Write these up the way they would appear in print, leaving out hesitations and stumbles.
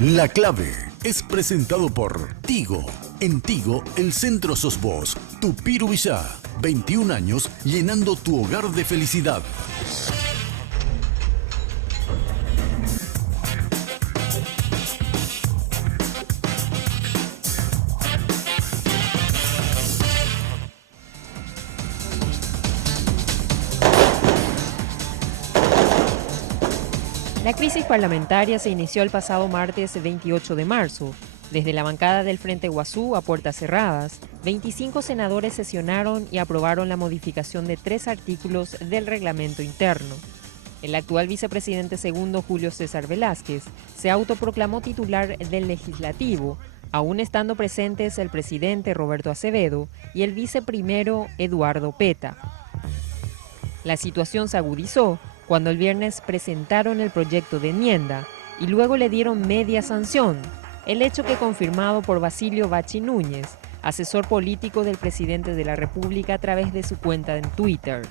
La Clave es presentado por Tigo. En Tigo, el centro sos vos. Tupiru Villá, 21 años llenando tu hogar de felicidad. La crisis parlamentaria se inició el pasado martes 28 de marzo. Desde la bancada del Frente Guazú, a puertas cerradas, 25 senadores sesionaron y aprobaron la modificación de 3 artículos del reglamento interno. El actual vicepresidente segundo, Julio César Velázquez, se autoproclamó titular del Legislativo, aún estando presentes el presidente Roberto Acevedo y el viceprimero Eduardo Peta. La situación se agudizó cuando el viernes presentaron el proyecto de enmienda y luego le dieron media sanción, el hecho que confirmado por Basilio Bachi Núñez, asesor político del presidente de la República a través de su cuenta en Twitter.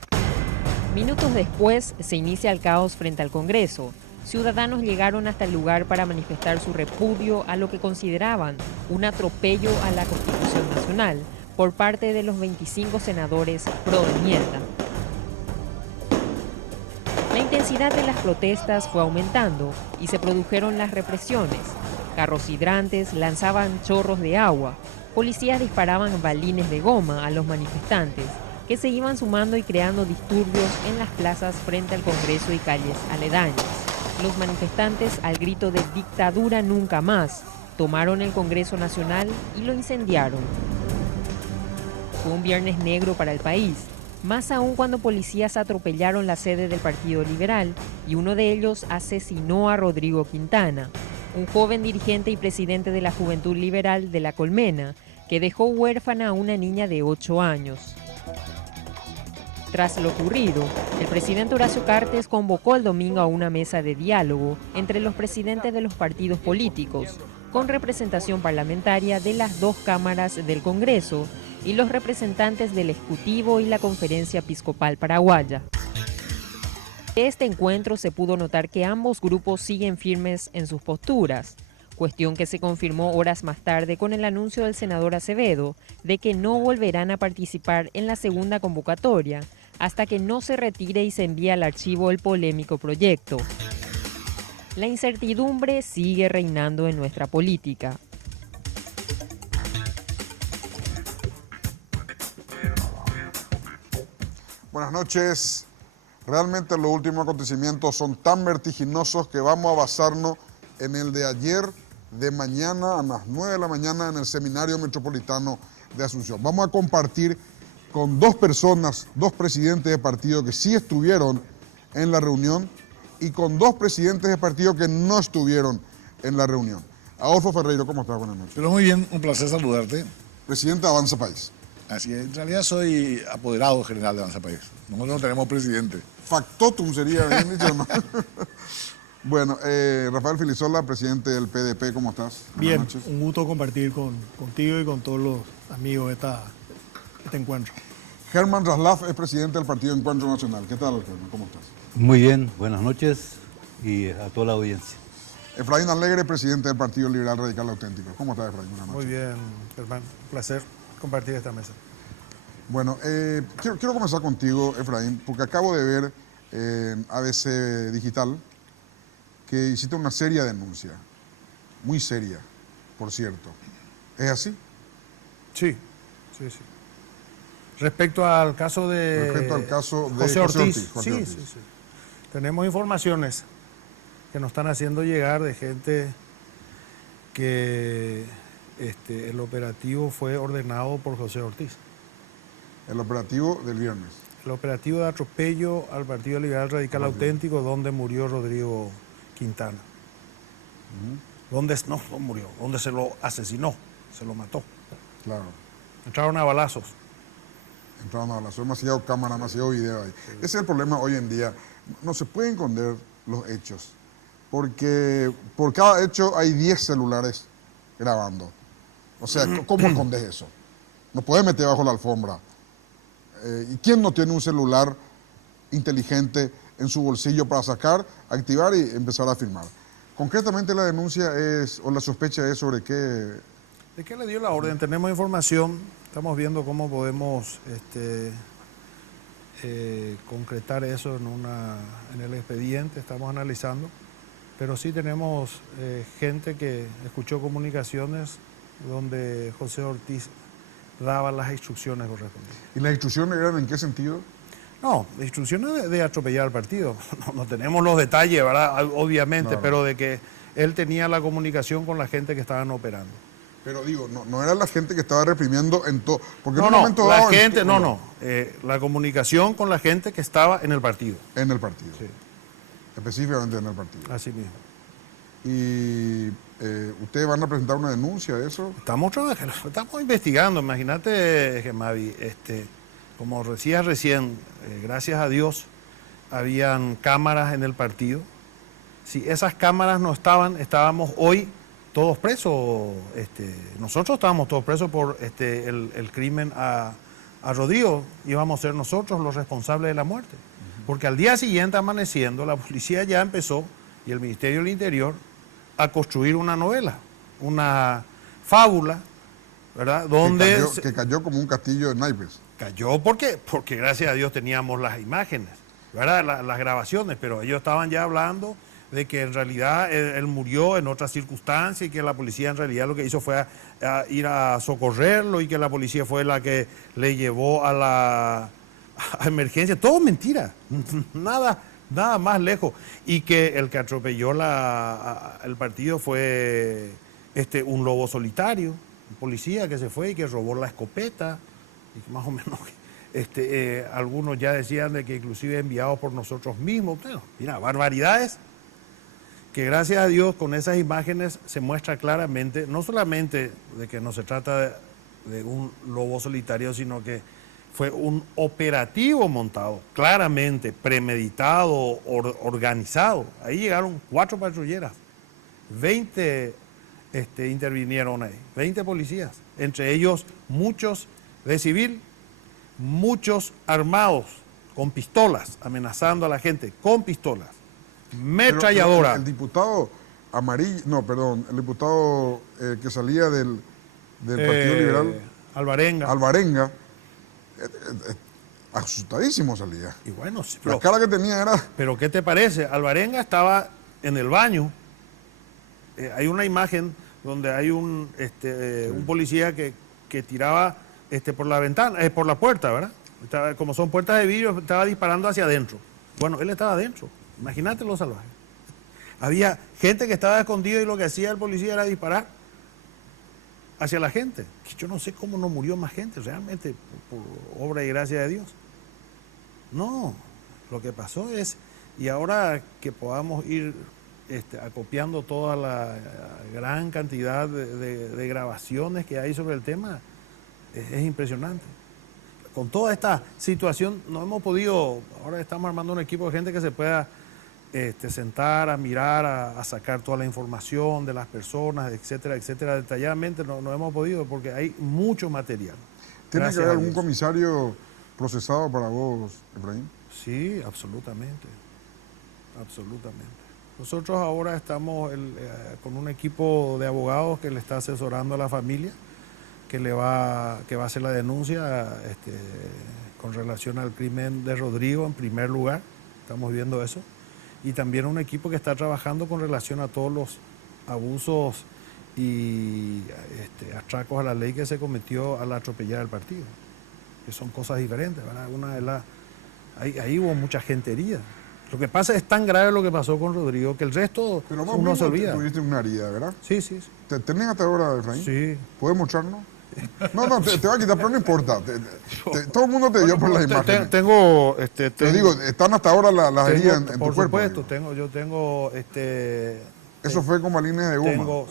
Minutos después se inicia el caos frente al Congreso. Ciudadanos llegaron hasta el lugar para manifestar su repudio a lo que consideraban un atropello a la Constitución Nacional por parte de los 25 senadores pro enmienda. La intensidad de las protestas fue aumentando y se produjeron las represiones. Carros hidrantes lanzaban chorros de agua, policías disparaban balines de goma a los manifestantes, que se iban sumando y creando disturbios en las plazas frente al Congreso y calles aledañas. Los manifestantes, al grito de "dictadura nunca más", tomaron el Congreso Nacional y lo incendiaron. Fue un viernes negro para el país, más aún cuando policías atropellaron la sede del Partido Liberal y uno de ellos asesinó a Rodrigo Quintana, un joven dirigente y presidente de la Juventud Liberal de La Colmena, que dejó huérfana a una niña de 8 años. Tras lo ocurrido, el presidente Horacio Cartes convocó el domingo a una mesa de diálogo entre los presidentes de los partidos políticos, con representación parlamentaria de las 2 cámaras del Congreso y los representantes del Ejecutivo y la Conferencia Episcopal Paraguaya. De este encuentro se pudo notar que ambos grupos siguen firmes en sus posturas, cuestión que se confirmó horas más tarde con el anuncio del senador Acevedo de que no volverán a participar en la segunda convocatoria hasta que no se retire y se envíe al archivo el polémico proyecto. La incertidumbre sigue reinando en nuestra política. Buenas noches. Realmente los últimos acontecimientos son tan vertiginosos que vamos a basarnos en el de ayer, de mañana a las 9 de la mañana en el Seminario Metropolitano de Asunción. Vamos a compartir con 2 personas, 2 presidentes de partido que sí estuvieron en la reunión y con 2 presidentes de partido que no estuvieron en la reunión. Adolfo Ferreiro, ¿cómo estás? Buenas noches. Pero muy bien, un placer saludarte. Presidente de Avanza País. Así es, en realidad soy apoderado general de Avanza País. Nosotros no tenemos presidente. Factotum sería bien dicho, ¿no? Bueno, Rafael Filisola, presidente del PDP, ¿cómo estás? Bien, un gusto compartir contigo y con todos los amigos este encuentro. Germán Raslaf es presidente del Partido Encuentro Nacional. ¿Qué tal, Germán? ¿Cómo estás? Muy bien, buenas noches y a toda la audiencia. Efraín Alegre, presidente del Partido Liberal Radical Auténtico. ¿Cómo estás, Efraín? Buenas noches. Muy bien, Germán. Un placer compartir esta mesa. Bueno, quiero comenzar contigo, Efraín, porque acabo de ver en ABC Digital que hiciste una seria denuncia, muy seria, por cierto. ¿Es así? Sí. Respecto al caso de José Ortiz. Sí. Tenemos informaciones que nos están haciendo llegar de gente que el operativo fue ordenado por José Ortiz. El operativo del viernes. El operativo de atropello al Partido Liberal Radical Auténtico, donde murió Rodrigo Quintana. Donde no murió, donde se lo asesinó, se lo mató. Claro. Entraron a balazos. Demasiado cámara, demasiado video ahí. Sí. Ese es el problema hoy en día. No se pueden esconder los hechos, porque por cada hecho hay 10 celulares grabando. O sea, ¿cómo escondes eso? No puedes meter bajo la alfombra. ¿Y quién no tiene un celular inteligente en su bolsillo para sacar, activar y empezar a filmar? Concretamente la denuncia es, o la sospecha es sobre qué. ¿De qué le dio la orden? Tenemos información, estamos viendo cómo podemos concretar eso en el expediente, estamos analizando, pero sí tenemos gente que escuchó comunicaciones donde José Ortiz daba las instrucciones correspondientes. ¿Y las instrucciones eran en qué sentido? No, instrucciones de atropellar al partido. No tenemos los detalles, ¿verdad? Obviamente, No. pero de que él tenía la comunicación con la gente que estaban operando. Pero digo, no era la gente que estaba reprimiendo en todo. Porque en No, un no, momento la dado. gente, la comunicación con la gente que estaba en el partido. En el partido. Sí, Específicamente en el partido. así mismo. Y ustedes van a presentar una denuncia de eso. Estamos trabajando, estamos investigando. Imagínate, Gemavi, como decías recién, gracias a Dios, habían cámaras en el partido. Si esas cámaras no estaban, estábamos hoy todos presos. Nosotros estábamos todos presos por el crimen a Rodrigo. Íbamos a ser nosotros los responsables de la muerte. Porque al día siguiente, amaneciendo, la policía ya empezó, y el Ministerio del Interior, a construir una novela, una fábula, ¿verdad? Donde Que cayó como un castillo de naipes. cayó porque gracias a Dios teníamos las imágenes, ¿verdad? Las grabaciones, pero ellos estaban ya hablando de que en realidad él murió en otras circunstancias y que la policía en realidad lo que hizo fue a ir a socorrerlo y que la policía fue la que le llevó a emergencia. Todo mentira, nada más lejos. Y que el que atropelló el partido fue un lobo solitario, un policía que se fue y que robó la escopeta, y que más o menos algunos ya decían de que inclusive enviados por nosotros mismos. Bueno, mira, barbaridades que gracias a Dios con esas imágenes se muestra claramente, no solamente de que no se trata de un lobo solitario, sino que fue un operativo montado, claramente premeditado, organizado. Ahí llegaron 4 patrulleras, 20 intervinieron ahí, 20 policías, entre ellos muchos de civil, muchos armados, con pistolas, amenazando a la gente, con pistolas, metralladora. Pero el diputado el diputado que salía del Partido Liberal, Alvarenga. asustadísimo salía. Y bueno, sí, La cara que tenía era. Pero ¿qué te parece? Alvarenga estaba en el baño. Hay una imagen donde hay un policía que tiraba por la ventana, por la puerta, ¿verdad? Como son puertas de vidrio, estaba disparando hacia adentro. Bueno, él estaba adentro. Imagínate lo salvaje. Había gente que estaba escondida y lo que hacía el policía era disparar hacia la gente. Yo no sé cómo no murió más gente, realmente, por obra y gracia de Dios. No, lo que pasó es, y ahora que podamos ir acopiando toda la gran cantidad de grabaciones que hay sobre el tema, es impresionante. Con toda esta situación no hemos podido, ahora estamos armando un equipo de gente que se pueda sentar a mirar, a sacar toda la información de las personas, etcétera, etcétera, detalladamente no hemos podido porque hay mucho material. ¿Tiene Gracias que haber a algún Dios. comisario procesado para vos, Efraín? Sí, absolutamente. Absolutamente. Nosotros ahora estamos con un equipo de abogados que le está asesorando a la familia, que va a hacer la denuncia con relación al crimen de Rodrigo en primer lugar. Estamos viendo eso. Y también un equipo que está trabajando con relación a todos los abusos y atracos a la ley que se cometió al atropellar al partido, que son cosas diferentes, ¿verdad? Ahí hubo mucha gente herida. Lo que pasa es tan grave lo que pasó con Rodrigo que el resto Pero vos uno se mismo olvida. tuviste una herida, ¿verdad? Sí, sí, sí. ¿Tenés hasta ahora, Efraín? Sí. ¿Puedes mostrarnos? No, te va a quitar, pero no importa. Todo el mundo te dio por las imágenes. Tengo, Te digo, están hasta ahora las heridas en tu por cuerpo. supuesto, digo. yo tengo Eso fue con balines de goma.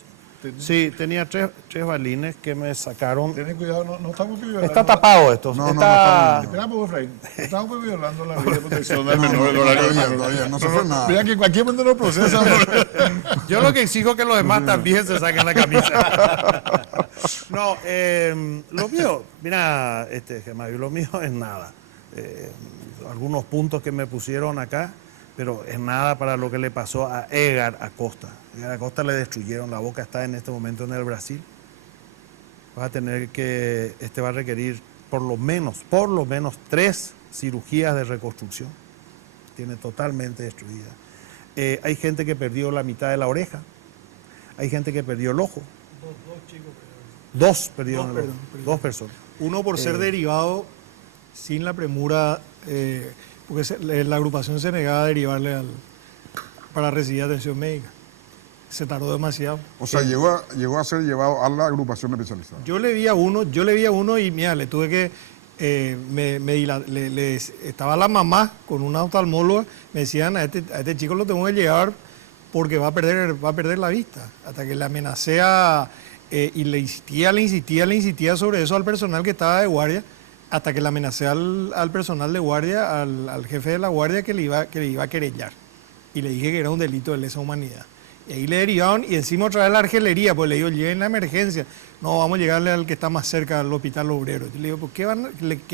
Sí, tenía tres balines que me sacaron. Ten cuidado, no estamos violando. Está tapado esto. No, está... Espera, pues, Efraín. Estamos violando la ley de protección del No, menor en horario de todavía, no se fue nada. Mira que en cualquier momento lo procesan. Yo lo que exijo es que los demás también se saquen la camisa. No, lo mío, mira, Gemavi, lo mío es nada. Algunos puntos que me pusieron acá, pero es nada para lo que le pasó a Edgar Acosta. Edgar Acosta le destruyeron la boca, está en este momento en el Brasil. Va a tener que, va a requerir por lo menos 3 cirugías de reconstrucción. Tiene totalmente destruida. Hay gente que perdió la mitad de la oreja, hay gente que perdió el ojo. Dos perdieron el ojo. Dos personas. Uno por ser derivado sin la premura, porque la agrupación se negaba a derivarle para recibir atención médica. Se tardó demasiado. O sea, llegó a ser llevado a la agrupación especializada. Yo le vi a uno y mira, le tuve que, estaba la mamá con una oftalmóloga, me decían a este chico lo tengo que llevar porque va a perder la vista. Hasta que le amenacé y le insistía sobre eso al personal que estaba de guardia, hasta que le amenacé al personal de guardia, al jefe de la guardia que le iba a querellar. Y le dije que era un delito de lesa humanidad. Y ahí le derivaron y encima otra vez la argelería, pues le digo, lleven la emergencia. No, vamos a llegarle al que está más cerca, al Hospital Obrero. Yo le digo, pues, ¿qué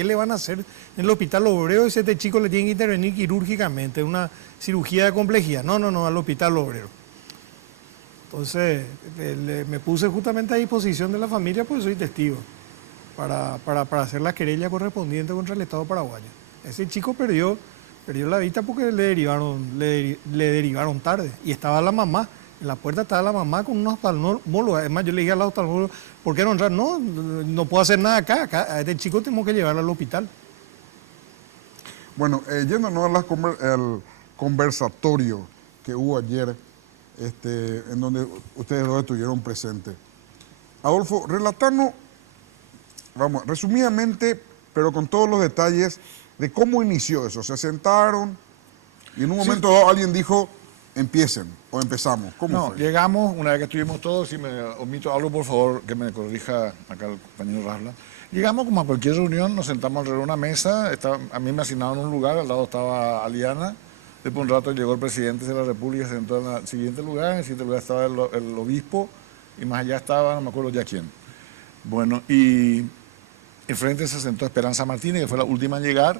le van a hacer en el Hospital Obrero? Y este chico le tiene que intervenir quirúrgicamente, una cirugía de complejidad. No, al Hospital Obrero. Entonces, me puse justamente a disposición de la familia, pues soy testigo, para hacer la querella correspondiente contra el Estado paraguayo. Ese chico perdió la vista porque le derivaron tarde. Y estaba la mamá. En la puerta estaba la mamá con unos oftalmólogos. Además, yo le dije a la oftalmóloga, ¿por qué no entrar? No puedo hacer nada acá. A este chico tenemos que llevarlo al hospital. Bueno, yéndonos al conversatorio que hubo ayer, en donde ustedes dos estuvieron presentes. Adolfo, relatanos, vamos, resumidamente, pero con todos los detalles, de cómo inició eso. Se sentaron y en un momento dado alguien dijo, empiecen o empezamos. ¿Cómo fue? Llegamos, una vez que estuvimos todos, si me omito algo, por favor, que me corrija acá el compañero Rasla. Llegamos como a cualquier reunión, nos sentamos alrededor de una mesa, a mí me asignaron un lugar, al lado estaba Aliana, después de un rato llegó el presidente de la República, se sentó en el siguiente lugar estaba el obispo, y más allá estaba, no me acuerdo ya quién. Bueno, y enfrente se sentó Esperanza Martínez, que fue la última en llegar.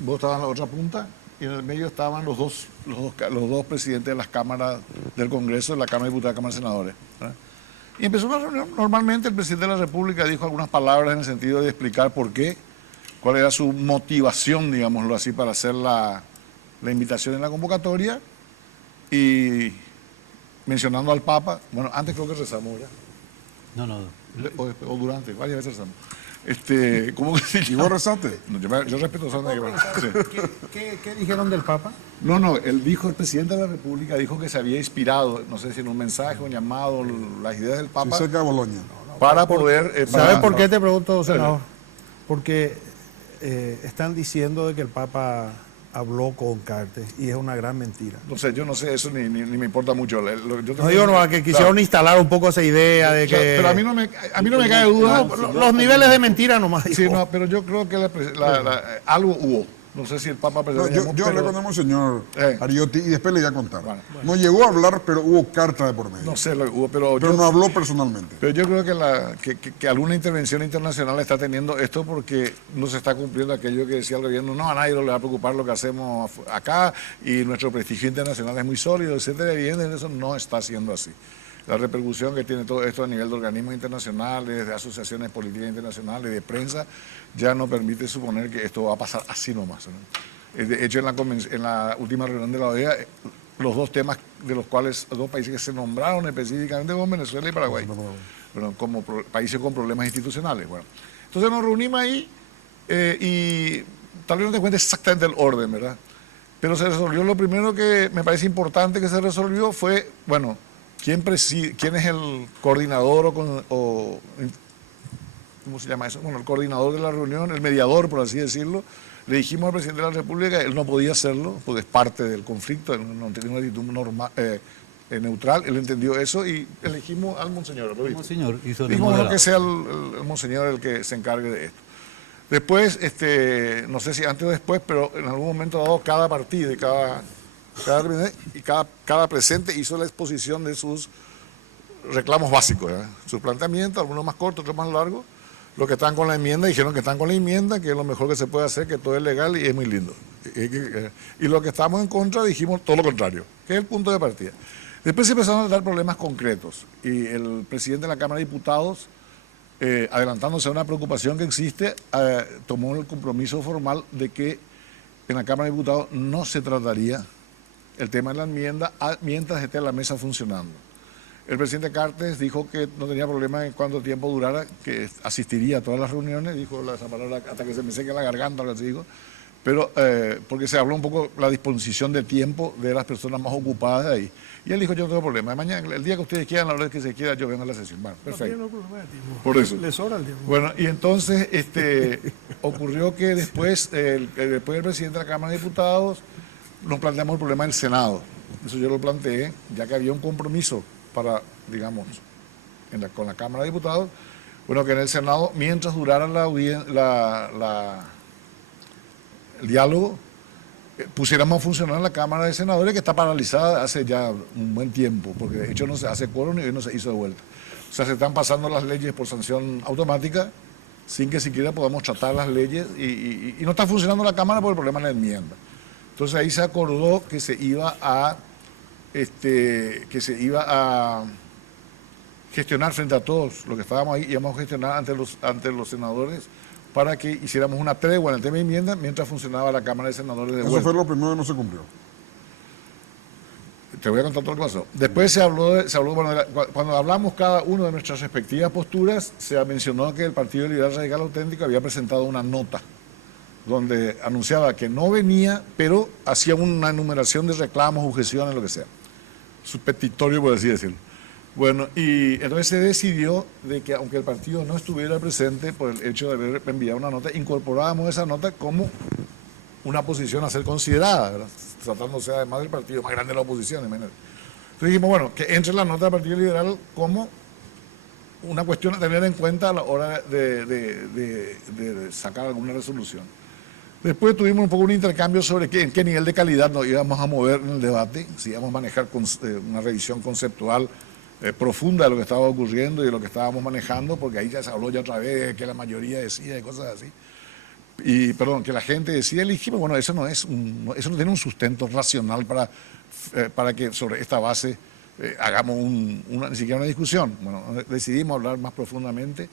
Vos estabas en la otra punta y en el medio estaban los dos presidentes de las cámaras del Congreso, de la Cámara de Diputados y Cámara de Senadores, ¿verdad? Y empezó una reunión. Normalmente el presidente de la República dijo algunas palabras en el sentido de explicar por qué, cuál era su motivación, digámoslo así, para hacer la invitación en la convocatoria, y mencionando al Papa. Bueno, antes creo que rezamos, ¿verdad? No. O durante, varias veces rezamos. ¿Cómo que se llama? ¿Y vos rezaste? No, yo respeto eso. ¿Qué dijeron del Papa? No, el presidente de la República dijo que se había inspirado, no sé si en un mensaje, un llamado, las ideas del Papa, Sí, cerca de Boloña. para poder... ¿Sabes por qué te pregunto, senador? Porque están diciendo de que el Papa habló con Cartes y es una gran mentira. No sé, yo no sé, eso ni me importa mucho. Que quisieron instalar un poco esa idea de que... Pero a mí no me cae duda. Los niveles de mentira nomás. Sí, no, pero yo creo que algo hubo. No sé si el Papa... No, yo hablé con el monseñor Ariotti y después le iba a contar. Bueno. No llegó a hablar, pero hubo carta de por medio. No sé lo que hubo, pero no habló personalmente. Pero yo creo que alguna intervención internacional está teniendo esto porque no se está cumpliendo aquello que decía el gobierno. No, a nadie le va a preocupar lo que hacemos acá y nuestro prestigio internacional es muy sólido, etcétera. Evidentemente eso no está siendo así. La repercusión que tiene todo esto a nivel de organismos internacionales, de asociaciones políticas internacionales, de prensa, ya no permite suponer que esto va a pasar así nomás, ¿no? De hecho, en la última reunión de la OEA, los dos temas de los cuales, los dos países que se nombraron específicamente son Venezuela y Paraguay, bueno, como países con problemas institucionales. Bueno, entonces nos reunimos ahí y tal vez no te cuente exactamente el orden, ¿verdad? Pero se resolvió, lo primero que me parece importante que se resolvió fue, bueno, ¿quién es el coordinador ¿cómo se llama eso? Bueno, el coordinador de la reunión, el mediador, por así decirlo. Le dijimos al presidente de la República, él no podía hacerlo, porque es parte del conflicto, él no tenía una actitud neutral, él entendió eso y elegimos al monseñor. ¿Lo Monseñor hizo dijimos que sea el monseñor el que se encargue de esto. Después, no sé si antes o después, pero en algún momento dado cada partido y cada presente hizo la exposición de sus reclamos básicos, ¿verdad? Sus planteamientos, algunos más cortos, otros más largos. Los que están con la enmienda dijeron que están con la enmienda, que es lo mejor que se puede hacer, que todo es legal y es muy lindo. Y lo que estamos en contra dijimos todo lo contrario, que es el punto de partida. Después se empezaron a dar problemas concretos y el presidente de la Cámara de Diputados, adelantándose a una preocupación que existe, tomó el compromiso formal de que en la Cámara de Diputados no se trataría el tema de la enmienda mientras esté la mesa funcionando. El presidente Cartes dijo que no tenía problema en cuánto tiempo durara, que asistiría a todas las reuniones, dijo esa palabra hasta que se me seque la garganta, algo así dijo, pero porque se habló un poco de la disposición de tiempo de las personas más ocupadas de ahí. Y él dijo, yo no tengo problema, mañana, el día que ustedes quieran, la hora que se quiera, yo vengo a la sesión. Bueno, perfecto. No tiene problema de tiempo. Por eso. Le sobra el tiempo. Bueno, y entonces ocurrió que después el presidente de la Cámara de Diputados nos planteamos el problema del Senado. Eso yo lo planteé, ya que había un compromiso para, digamos, con la Cámara de Diputados, bueno, que en el Senado, mientras durara el diálogo, pusiéramos a funcionar la Cámara de Senadores, que está paralizada hace ya un buen tiempo, porque de hecho no se hace quórum y hoy no se hizo de vuelta. O sea, se están pasando las leyes por sanción automática, sin que siquiera podamos tratar las leyes, y no está funcionando la Cámara por el problema de la enmienda. Entonces ahí se acordó que se iba a gestionar frente a todos los que estábamos ahí, íbamos a gestionar ante los senadores para que hiciéramos una tregua en el tema de enmienda mientras funcionaba la Cámara de Senadores de vuelta. Eso fue lo primero que no se cumplió. Te voy a contar todo lo que pasó. Después se habló bueno, cuando hablamos cada uno de nuestras respectivas posturas, se mencionó que el Partido Liberal Radical Auténtico había presentado una nota donde anunciaba que no venía, pero hacía una enumeración de reclamos, objeciones, lo que sea. Su petitorio, por así decirlo. Bueno, y entonces se decidió de que aunque el partido no estuviera presente por el hecho de haber enviado una nota, incorporábamos esa nota como una posición a ser considerada, ¿verdad? Tratándose además del partido más grande de la oposición. Entonces dijimos, bueno, que entre la nota del Partido Liberal como una cuestión a tener en cuenta a la hora de sacar alguna resolución. Después tuvimos un poco un intercambio sobre en qué nivel de calidad nos íbamos a mover en el debate, si íbamos a manejar una revisión conceptual profunda de lo que estaba ocurriendo y de lo que estábamos manejando, porque ahí ya se habló ya otra vez que la mayoría decía y cosas así. Y, perdón, que la gente decía, y dijimos, bueno, eso no tiene un sustento racional para que sobre esta base hagamos ni siquiera una discusión. Bueno, decidimos hablar más profundamente.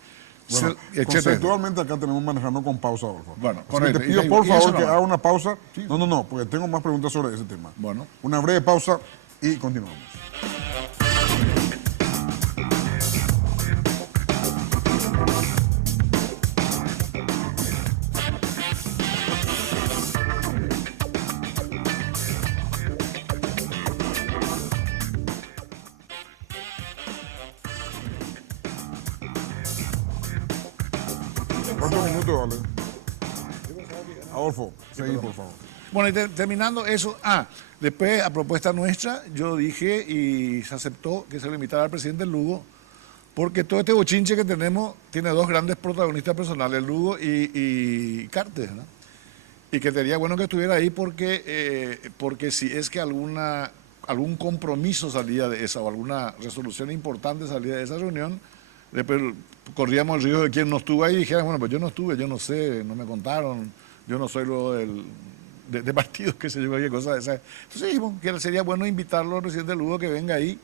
Bueno, conceptualmente acá tenemos manejando con pausa, Adolfo. Bueno, correcto. Te pido por favor que haga una pausa. Sí. No, porque tengo más preguntas sobre ese tema. Bueno. Una breve pausa y continuamos. ¿Cuántos minutos, vale? Adolfo, seguí, por favor. Bueno, y terminando eso, después a propuesta nuestra, yo dije y se aceptó que se le invitara al presidente Lugo, porque todo este bochinche que tenemos tiene dos grandes protagonistas personales, Lugo y Cartes, ¿no? Y que sería bueno que estuviera ahí porque si es que algún compromiso salía de esa o alguna resolución importante salía de esa reunión, después corríamos el riesgo de quien no estuvo ahí y dijera, bueno, pues yo no estuve, yo no sé, no me contaron, yo no soy lo de partidos que se llevó ahí, cosas de esas. Entonces dijimos que sería bueno invitarlo al presidente Lugo que venga ahí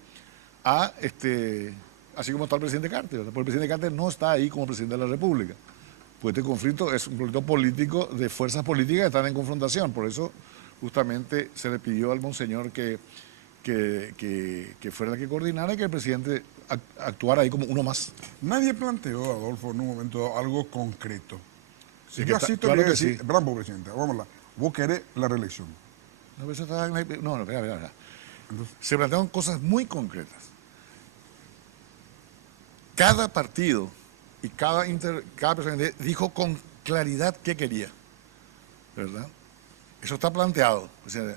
así como está el presidente Cartes, porque el presidente Cartes no está ahí como presidente de la República. Pues este conflicto es un conflicto político de fuerzas políticas que están en confrontación, por eso justamente se le pidió al monseñor que fuera el que coordinara y que el presidente actuara ahí como uno más. Nadie planteó, Adolfo, en un momento dado, algo concreto. Sí, yo así te voy a claro que decir, sí. Bravo, presidente, vámonos. Vos querés la reelección. No, pero eso está espera. Se plantearon cosas muy concretas. Cada partido y cada presidente dijo con claridad qué quería, ¿verdad? Eso está planteado. O sea,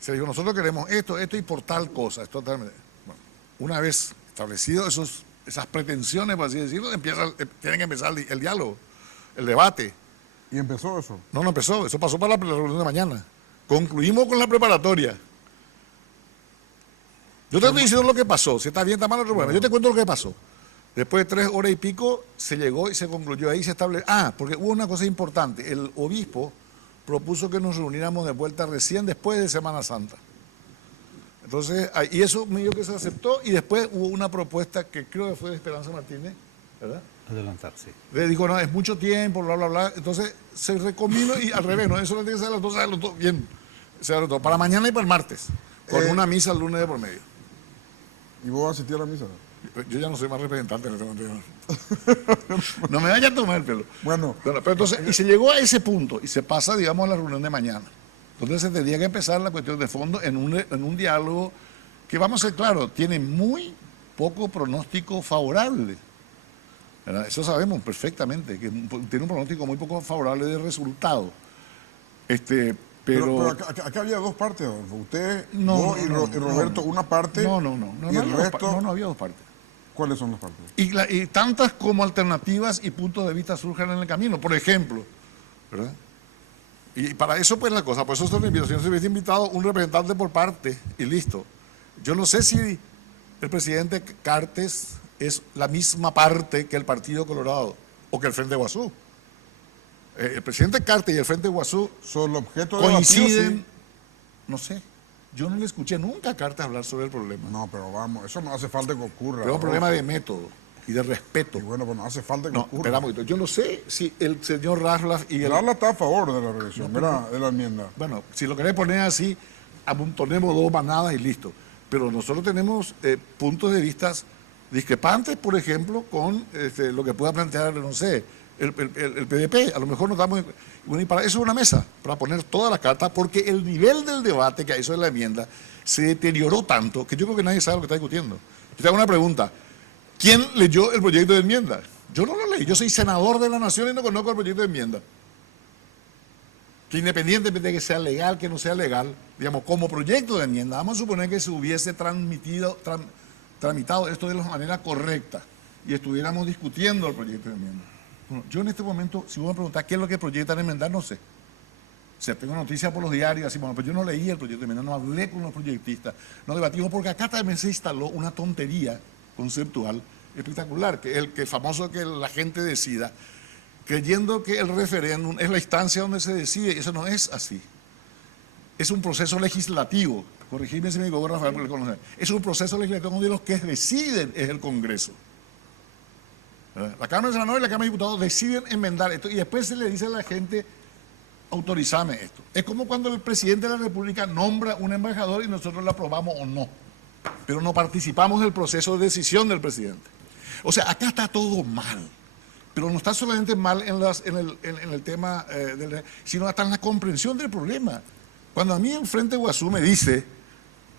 se dijo, nosotros queremos esto y por tal cosa. Bueno, una vez establecidos esas pretensiones, por así decirlo, tienen que empezar el diálogo, el debate. ¿Y empezó eso? No empezó, eso pasó para la reunión de mañana. Concluimos con la preparatoria. Yo te estoy diciendo lo que pasó, si está bien, está mal, otro problema. Yo te cuento lo que pasó. Después de 3 horas y pico, se llegó y se concluyó ahí, se estableció. Porque hubo una cosa importante, el obispo propuso que nos reuniéramos de vuelta recién después de Semana Santa. Entonces, y eso medio que se aceptó, y después hubo una propuesta que creo que fue de Esperanza Martínez, ¿verdad? Adelantarse. Le dijo, no, es mucho tiempo, bla, bla, bla. Entonces se recombinó y al revés, no, eso le tiene que ser a las 12, bien, se anotó, para mañana y para el martes, con una misa el lunes de por medio. ¿Y vos asistís a la misa? Yo ya no soy más representante en este momento. No me vaya a tomar el pelo. Bueno. Pero entonces, y se llegó a ese punto, y se pasa, digamos, a la reunión de mañana. Entonces se tendría que empezar la cuestión de fondo en un diálogo que, vamos a ser claros, tiene muy poco pronóstico favorable. ¿Verdad? Eso sabemos perfectamente, que tiene un pronóstico muy poco favorable de resultado. Pero acá había dos partes, Adolfo. Usted, vos y Roberto, una parte. No, y el resto. no había dos partes. ¿Cuáles son las partes? Y tantas como alternativas y puntos de vista surjan en el camino. Por ejemplo, ¿verdad? Y para eso, pues la cosa, por eso es la invitación. Se hubiese invitado un representante por parte y listo. Yo no sé si el presidente Cartes es la misma parte que el Partido Colorado o que el Frente Guazú. El presidente Cartes y el Frente Guazú son el objeto de coinciden. No sé. Yo no le escuché nunca a Cartes hablar sobre el problema. No, pero vamos, eso no hace falta que ocurra. Pero es un problema de método y de respeto. Y bueno, pues no hace falta que No, ocurra. espera un poquito. Yo no sé si el señor Raslaf y el... Raslaf está a favor de la revisión, ¿verdad? De la enmienda. Bueno, si lo querés poner así, amontonemos dos manadas y listo. Pero nosotros tenemos puntos de vista discrepantes, por ejemplo, con lo que pueda plantear, no sé, el PDP. A lo mejor nos damos... Bueno, y para eso es una mesa, para poner todas las cartas, porque el nivel del debate que hizo en la enmienda se deterioró tanto que yo creo que nadie sabe lo que está discutiendo. Yo te hago una pregunta. ¿Quién leyó el proyecto de enmienda? Yo no lo leí. Yo soy senador de la Nación y no conozco el proyecto de enmienda. Que independientemente de que sea legal, que no sea legal, digamos, como proyecto de enmienda, vamos a suponer que se hubiese tramitado esto de la manera correcta y estuviéramos discutiendo el proyecto de enmienda. Bueno, yo en este momento, si vos me preguntás qué es lo que proyectan enmendar, no sé. O sea, tengo noticias por los diarios, así, bueno, pero yo no leí el proyecto de enmienda, no hablé con los proyectistas, no debatimos, porque acá también se instaló una tontería conceptual espectacular, que es el famoso que la gente decida, creyendo que el referéndum es la instancia donde se decide, y eso no es así. Es un proceso legislativo, corregidme si me equivoco, Rafael, porque lo conoce. Es un proceso legislativo donde los que deciden es el Congreso. La Cámara de Senadores y la Cámara de Diputados deciden enmendar esto y después se le dice a la gente, autorizame esto. Es como cuando el presidente de la República nombra un embajador y nosotros lo aprobamos o no, pero no participamos del proceso de decisión del presidente. O sea, acá está todo mal, pero no está solamente mal en el tema, sino hasta en la comprensión del problema. Cuando a mí el Frente Guazú me dice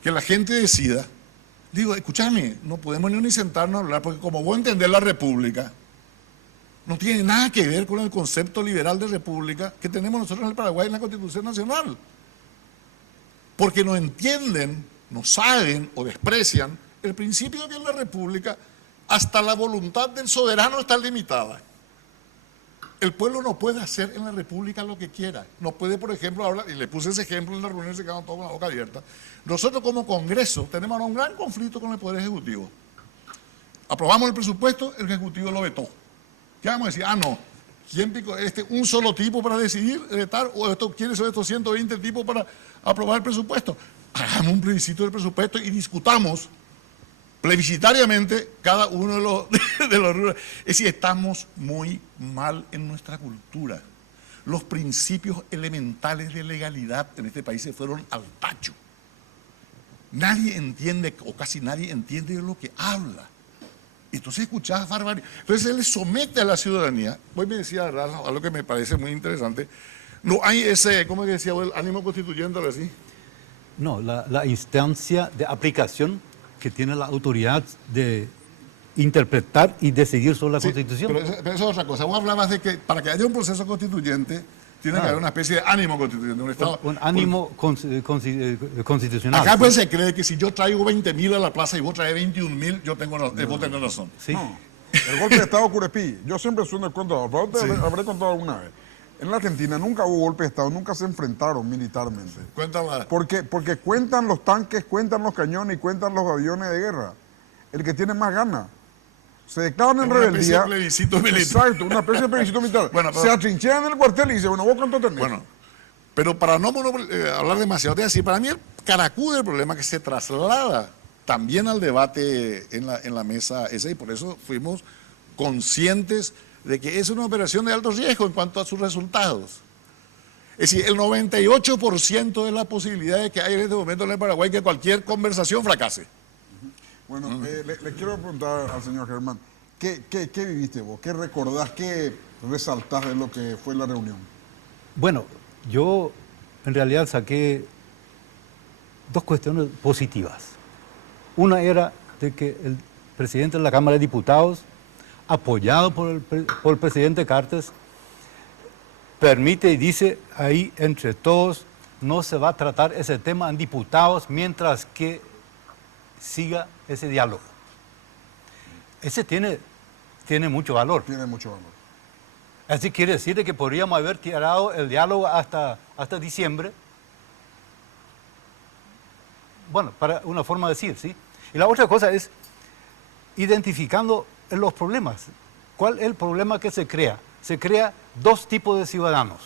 que la gente decida, digo, escúchame, no podemos ni sentarnos a hablar, porque como vos entendés la república, no tiene nada que ver con el concepto liberal de república que tenemos nosotros en el Paraguay en la Constitución Nacional. Porque no entienden, no saben o desprecian el principio de que en la república hasta la voluntad del soberano está limitada. El pueblo no puede hacer en la república lo que quiera. No puede, por ejemplo, hablar, y le puse ese ejemplo en la reunión, se quedaron todos con la boca abierta. Nosotros como Congreso tenemos ahora un gran conflicto con el Poder Ejecutivo. Aprobamos el presupuesto, el Ejecutivo lo vetó. ¿Qué vamos a decir? Ah, no. ¿Quién picó? Un solo tipo para decidir vetar, o ¿quiénes son estos 120 tipos para aprobar el presupuesto? Hagamos un plebiscito del presupuesto y discutamos plebiscitariamente cada uno de los rubros. Es decir, estamos muy mal en nuestra cultura. Los principios elementales de legalidad en este país se fueron al tacho. Nadie entiende, o casi nadie entiende de lo que habla. Entonces escuchás barbaridad. Entonces él le somete a la ciudadanía. Hoy me decía algo que me parece muy interesante. No hay ese, ¿cómo decía el ánimo constituyente ahora sí? No, la instancia de aplicación que tiene la autoridad de interpretar y decidir sobre la Constitución. Pero eso es otra cosa. Vos hablabas de que para que haya un proceso constituyente tiene que haber una especie de ánimo constituyente. Un Estado, un ánimo constitucional. Acá pues se cree que si yo traigo 20.000 a la plaza y vos traes 21.000, vos tenés razón. Sí. No, el golpe de Estado Curepí, yo siempre sueno el cuento, habré contado alguna vez. En la Argentina nunca hubo golpe de Estado, nunca se enfrentaron militarmente. Cuéntala. Porque cuentan los tanques, cuentan los cañones y cuentan los aviones de guerra. El que tiene más ganas. Se declaran en rebeldía. Una especie de plebiscito militar. Exacto, una especie de plebiscito militar. Bueno, pero, se atrincheran en el cuartel y dicen, bueno, ¿vos cuánto tenés? Bueno, Pero para no hablar demasiado, te voy a decir, para mí el caracú del problema que se traslada también al debate en la mesa esa, y por eso fuimos conscientes de que es una operación de alto riesgo en cuanto a sus resultados. Es decir, el 98% de la posibilidad de que hay en este momento en el Paraguay que cualquier conversación fracase. Bueno, le quiero preguntar al señor Germán, ¿qué viviste vos? ¿Qué recordás? ¿Qué resaltás de lo que fue la reunión? Bueno, yo en realidad saqué dos cuestiones positivas. Una era de que el presidente de la Cámara de Diputados, apoyado por el presidente Cartes, permite y dice ahí entre todos, no se va a tratar ese tema en diputados mientras que siga ese diálogo. Ese tiene mucho valor. Tiene mucho valor. Así quiere decir que podríamos haber tirado el diálogo hasta diciembre. Bueno, para una forma de decir, ¿sí? Y la otra cosa es identificando los problemas. ¿Cuál es el problema que se crea? Se crea dos tipos de ciudadanos.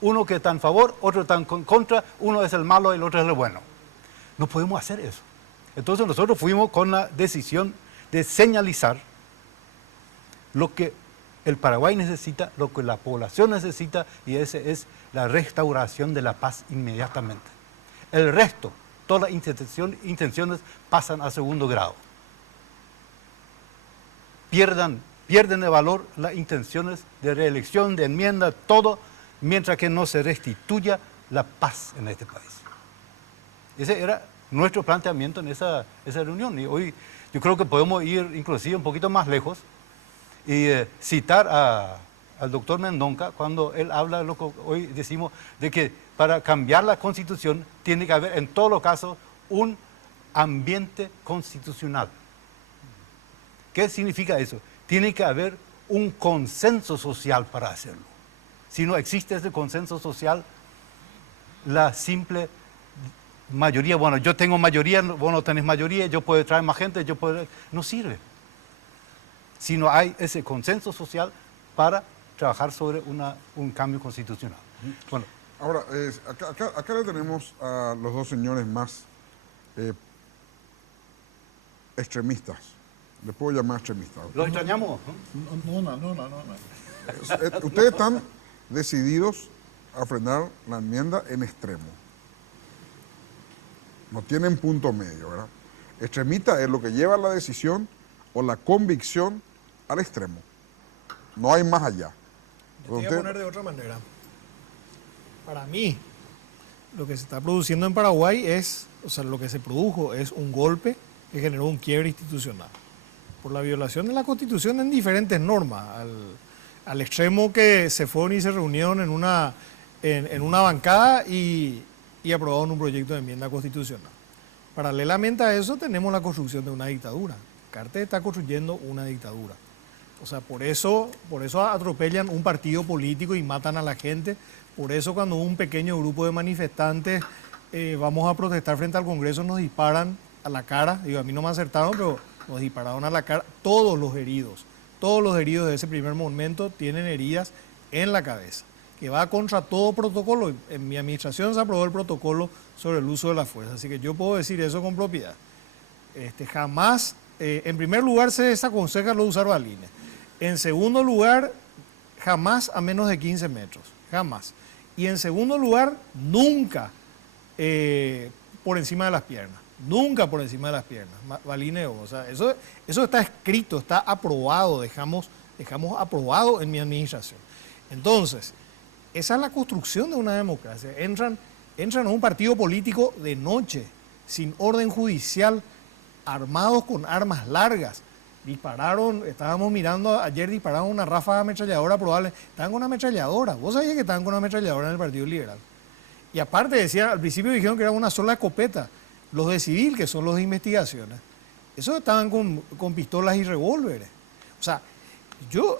Uno que está en favor, otro está en contra, uno es el malo y el otro es el bueno. No podemos hacer eso. Entonces nosotros fuimos con la decisión de señalizar lo que el Paraguay necesita, lo que la población necesita, y ese es la restauración de la paz inmediatamente. El resto, todas las intenciones pasan a segundo grado. Pierden de valor las intenciones de reelección, de enmienda, todo, mientras que no se restituya la paz en este país. Ese era nuestro planteamiento en esa reunión. Y hoy yo creo que podemos ir inclusive un poquito más lejos y citar al doctor Mendonca cuando él habla de lo que hoy decimos, de que para cambiar la Constitución tiene que haber en todos los casos un ambiente constitucional. ¿Qué significa eso? Tiene que haber un consenso social para hacerlo. Si no existe ese consenso social, la simple mayoría, bueno, yo tengo mayoría, vos no tenés mayoría, yo puedo traer más gente, no sirve. Si no hay ese consenso social para trabajar sobre un cambio constitucional. Bueno, ahora, acá le tenemos a los dos señores más extremistas. ¿Le puedo llamar extremistas? ¿Lo extrañamos? No. Ustedes están decididos a frenar la enmienda en extremo. No tienen punto medio, ¿verdad? Extremista es lo que lleva la decisión o la convicción al extremo. No hay más allá. Voy a poner de otra manera. Para mí, lo que se está produciendo en Paraguay lo que se produjo es un golpe que generó un quiebre institucional. Por la violación de la Constitución en diferentes normas, al extremo que se fueron y se reunieron en una bancada y aprobaron un proyecto de enmienda constitucional. Paralelamente a eso tenemos la construcción de una dictadura. Cartes está construyendo una dictadura. O sea, por eso atropellan un partido político y matan a la gente. Por eso cuando un pequeño grupo de manifestantes vamos a protestar frente al Congreso nos disparan a la cara. Digo, a mí no me acertaron, pero nos dispararon a la cara. Todos los heridos de ese primer momento tienen heridas en la cabeza, que va contra todo protocolo. En mi administración se aprobó el protocolo sobre el uso de la fuerza, así que yo puedo decir eso con propiedad. Jamás, en primer lugar, se desaconseja no usar balines. En segundo lugar, jamás a menos de 15 metros, jamás. Y en segundo lugar, nunca por encima de las piernas. Nunca por encima de las piernas, balines, o sea, eso está escrito, está aprobado, dejamos aprobado en mi administración. Entonces, esa es la construcción de una democracia. Entran a un partido político de noche, sin orden judicial, armados con armas largas. Estábamos mirando, ayer dispararon una ráfaga ametralladora probable, estaban con una ametralladora. ¿Vos sabías que estaban con una ametralladora en el Partido Liberal? Y aparte al principio dijeron que era una sola escopeta. Los de civil, que son los de investigaciones, esos estaban con pistolas y revólveres. O sea, yo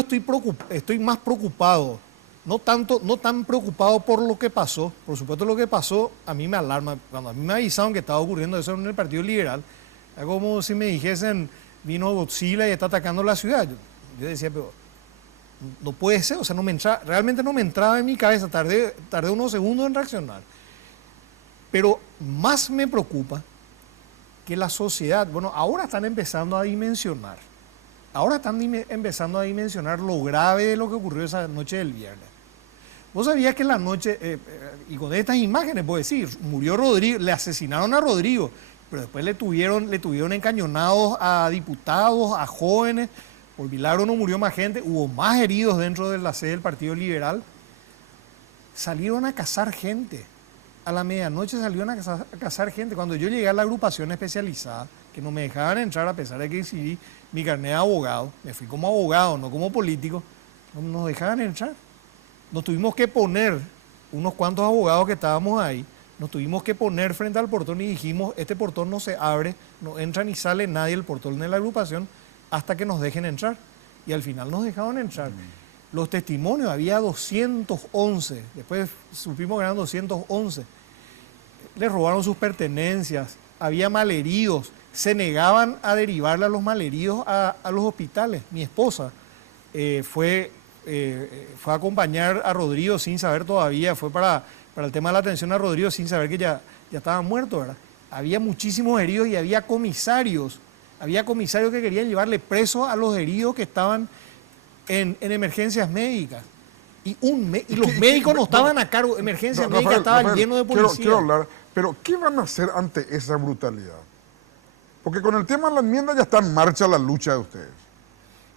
estoy más preocupado, no tan preocupado por lo que pasó. Por supuesto, lo que pasó a mí me alarma. Cuando a mí me avisaron que estaba ocurriendo eso en el Partido Liberal, era como si me dijesen, vino Godzilla y está atacando la ciudad. Yo decía, pero No puede ser, o sea, realmente no me entraba en mi cabeza, tardé unos segundos en reaccionar. Pero más me preocupa que la sociedad, bueno, ahora están empezando a dimensionar lo grave de lo que ocurrió esa noche del viernes. Vos sabías que en la noche, y con estas imágenes, puedo decir, murió Rodrigo, le asesinaron a Rodrigo, pero después le tuvieron encañonados a diputados, a jóvenes. Por milagro no murió más gente, hubo más heridos dentro de la sede del Partido Liberal. Salieron a cazar gente. A la medianoche salieron a cazar gente. Cuando yo llegué a la agrupación especializada, que no me dejaban entrar a pesar de que exhibí mi carnet de abogado, me fui como abogado, no como político, no nos dejaban entrar. Nos tuvimos que poner, unos cuantos abogados que estábamos ahí, nos tuvimos que poner frente al portón y dijimos, este portón no se abre, no entra ni sale nadie del portón de la agrupación hasta que nos dejen entrar. Y al final nos dejaron entrar. Los testimonios, había 211, después supimos que eran 211. Les robaron sus pertenencias, había malheridos, se negaban a derivarle a los malheridos a los hospitales. Mi esposa fue a acompañar a Rodrigo sin saber todavía, fue para el tema de la atención a Rodrigo sin saber que ya estaba muerto, ¿verdad? Había muchísimos heridos y había comisarios que querían llevarle preso a los heridos que estaban en emergencias médicas. Y los médicos no estaban a cargo, emergencias médicas estaban llenos de policía. Quiero hablar, pero ¿qué van a hacer ante esa brutalidad? Porque con el tema de la enmienda ya está en marcha la lucha de ustedes.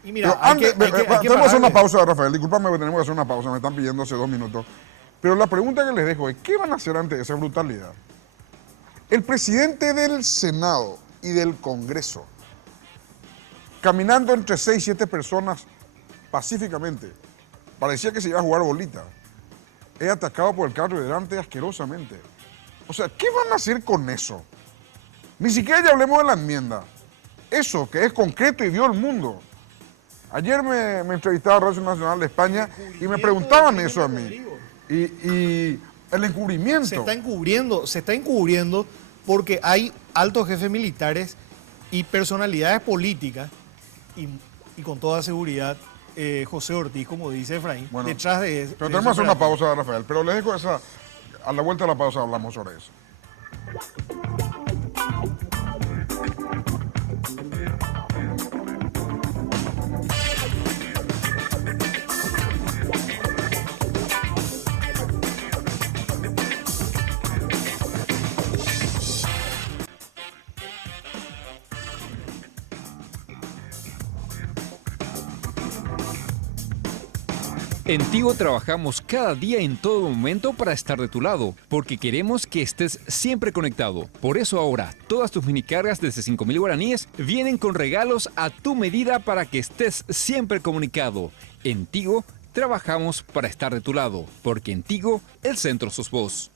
Y mira, tenemos que hacer una pausa, Rafael, discúlpame, tenemos que hacer una pausa, me están pidiendo hace 2 minutos. Pero la pregunta que les dejo es, ¿qué van a hacer ante esa brutalidad? El presidente del Senado y del Congreso, caminando entre 6 y 7 personas pacíficamente, parecía que se iba a jugar bolita, es atacado por el carro de delante asquerosamente. O sea, ¿qué van a hacer con eso? Ni siquiera ya hablemos de la enmienda. Eso, que es concreto y vio el mundo. Ayer me entrevistaba Radio Nacional de España y me preguntaban eso a mí. Y el encubrimiento. Se está encubriendo porque hay altos jefes militares y personalidades políticas y con toda seguridad José Ortiz, como dice Efraín, bueno, detrás de eso. Pero tenemos que hacer una pausa, Rafael, pero les dejo esa, a la vuelta de la pausa hablamos sobre eso. En Tigo trabajamos cada día en todo momento para estar de tu lado, porque queremos que estés siempre conectado. Por eso ahora, todas tus minicargas desde 5.000 guaraníes vienen con regalos a tu medida para que estés siempre comunicado. En Tigo trabajamos para estar de tu lado, porque en Tigo el centro sos vos.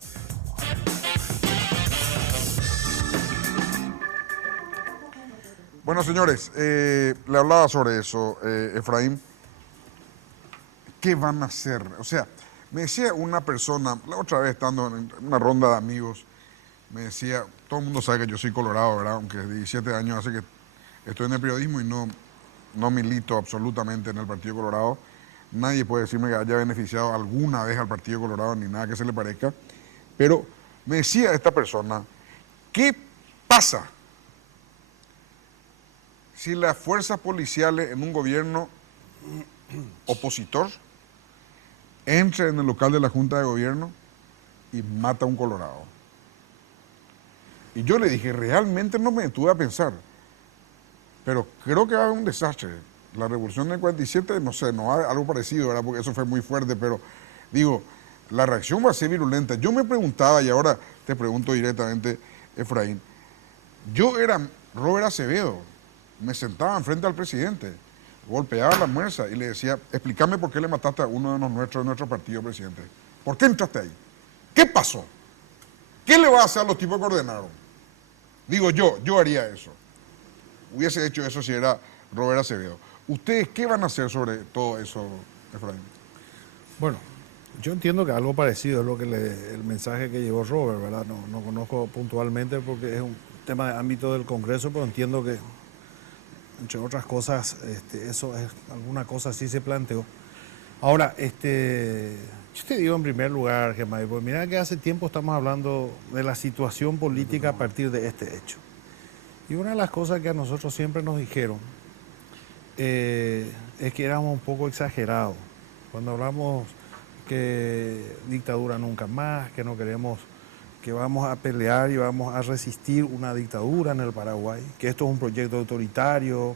Bueno, señores, le hablaba sobre eso, Efraín. ¿Qué van a hacer? O sea, me decía una persona, la otra vez estando en una ronda de amigos, me decía, todo el mundo sabe que yo soy colorado, ¿verdad? Aunque 17 años hace que estoy en el periodismo y no milito absolutamente en el Partido Colorado. Nadie puede decirme que haya beneficiado alguna vez al Partido Colorado, ni nada que se le parezca. Pero me decía esta persona, ¿qué pasa si las fuerzas policiales en un gobierno opositor entra en el local de la Junta de Gobierno y mata a un colorado? Y yo le dije, realmente no me detuve a pensar, pero creo que va a haber un desastre. La revolución del 47, no sé, no hay algo parecido, ¿verdad? Porque eso fue muy fuerte, pero digo, la reacción va a ser virulenta. Yo me preguntaba, y ahora te pregunto directamente, Efraín, yo era Robert Acevedo, me sentaba enfrente al presidente, golpeaba la muerza y le decía, explícame por qué le mataste a uno de nuestro partido, presidente. ¿Por qué entraste ahí? ¿Qué pasó? ¿Qué le va a hacer a los tipos que ordenaron? Digo yo haría eso. Hubiese hecho eso si era Robert Acevedo. ¿Ustedes qué van a hacer sobre todo eso, Efraín? Bueno, yo entiendo que algo parecido es lo que el mensaje que llevó Robert, ¿verdad? No conozco puntualmente porque es un tema de ámbito del Congreso, pero entiendo que entre otras cosas, eso es alguna cosa así se planteó. Ahora, yo te digo en primer lugar, Gemay, porque mira que hace tiempo estamos hablando de la situación política a partir de este hecho. Y una de las cosas que a nosotros siempre nos dijeron es que éramos un poco exagerados. Cuando hablamos que dictadura nunca más, que no queremos, que vamos a pelear y vamos a resistir una dictadura en el Paraguay, que esto es un proyecto autoritario,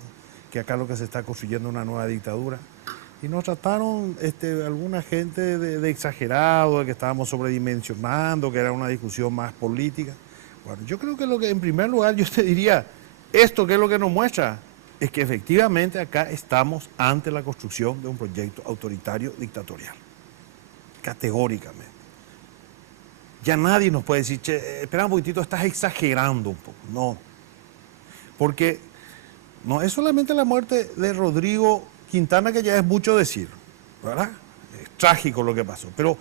que acá lo que se está construyendo es una nueva dictadura. Y nos trataron alguna gente de exagerado, de que estábamos sobredimensionando, que era una discusión más política. Bueno, yo creo que lo que en primer lugar yo te diría, esto que es lo que nos muestra, es que efectivamente acá estamos ante la construcción de un proyecto autoritario dictatorial, categóricamente. Ya nadie nos puede decir, che, espera un poquitito, estás exagerando un poco. No, porque no es solamente la muerte de Rodrigo Quintana, que ya es mucho decir, ¿verdad? Es trágico lo que pasó, pero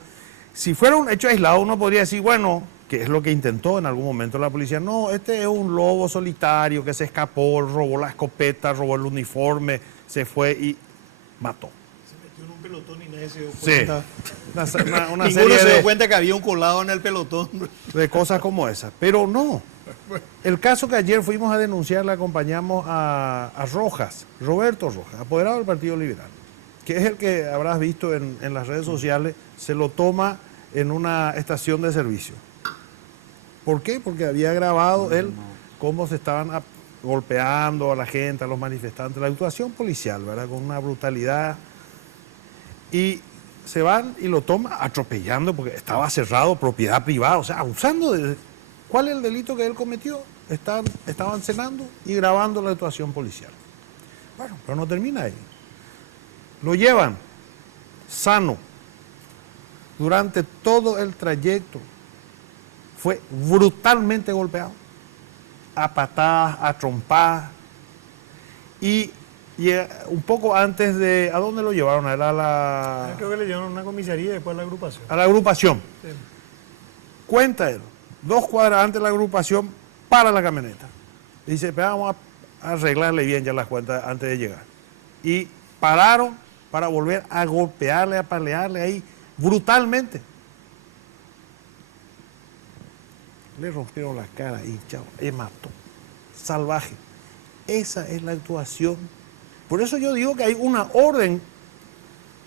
si fuera un hecho aislado uno podría decir, bueno, que es lo que intentó en algún momento la policía, no, este es un lobo solitario que se escapó, robó la escopeta, robó el uniforme, se fue y mató. Se metió en un pelotón y nadie se dio Sí, cuenta. una Ninguno serie se dio cuenta que había un colado en el pelotón. de cosas como esas, pero no. El caso que ayer fuimos a denunciar, le acompañamos a Rojas, Roberto Rojas, apoderado del Partido Liberal, que es el que habrás visto en las redes sociales, se lo toma en una estación de servicio. ¿Por qué? Porque había grabado él cómo se estaban golpeando a la gente, a los manifestantes, la actuación policial, ¿verdad? Con una brutalidad. Y se van y lo toman atropellando porque estaba cerrado, propiedad privada, o sea, abusando de... ¿Cuál es el delito que él cometió? Estaban cenando y grabando la actuación policial. Bueno, pero no termina ahí. Lo llevan sano durante todo el trayecto. Fue brutalmente golpeado, a patadas, a trompadas, y un poco antes de... ¿A dónde lo llevaron? A la... Creo que le llevaron a una comisaría y después a la agrupación. A la agrupación. Sí. Cuenta él, 2 cuadras antes de la agrupación, para la camioneta. Dice, pero vamos a arreglarle bien ya las cuentas antes de llegar. Y pararon para volver a golpearle, a palearle ahí, brutalmente. Le rompieron la cara y chao, él mató. Salvaje. Esa es la actuación. Por eso yo digo que hay una orden,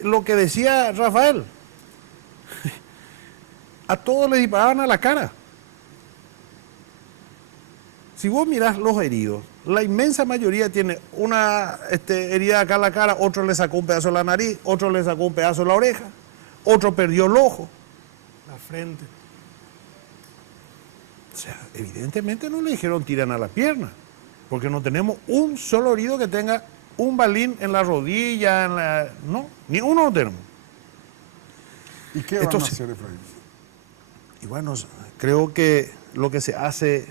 lo que decía Rafael. A todos les disparaban a la cara. Si vos mirás los heridos, la inmensa mayoría tiene una herida acá en la cara, otro le sacó un pedazo de la nariz, otro le sacó un pedazo de la oreja, otro perdió el ojo. La frente. O sea, evidentemente no le dijeron tiran a la pierna, porque no tenemos un solo herido que tenga un balín en la rodilla, no, ni uno no tenemos. ¿Y qué van a hacer, Efraín? Y bueno, creo que lo que se hace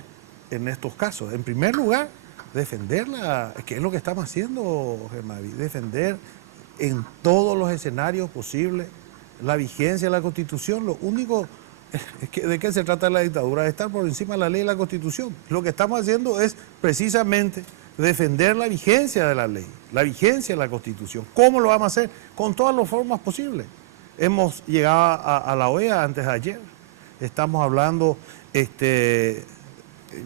en estos casos, en primer lugar, defenderla, que es lo que estamos haciendo, Germavi, defender en todos los escenarios posibles la vigencia de la Constitución. Lo único es que ¿de qué se trata la dictadura? De estar por encima de la ley y la Constitución. Lo que estamos haciendo es precisamente defender la vigencia de la ley, la vigencia de la Constitución. ¿Cómo lo vamos a hacer? Con todas las formas posibles. Hemos llegado a la OEA antes de ayer. Estamos hablando,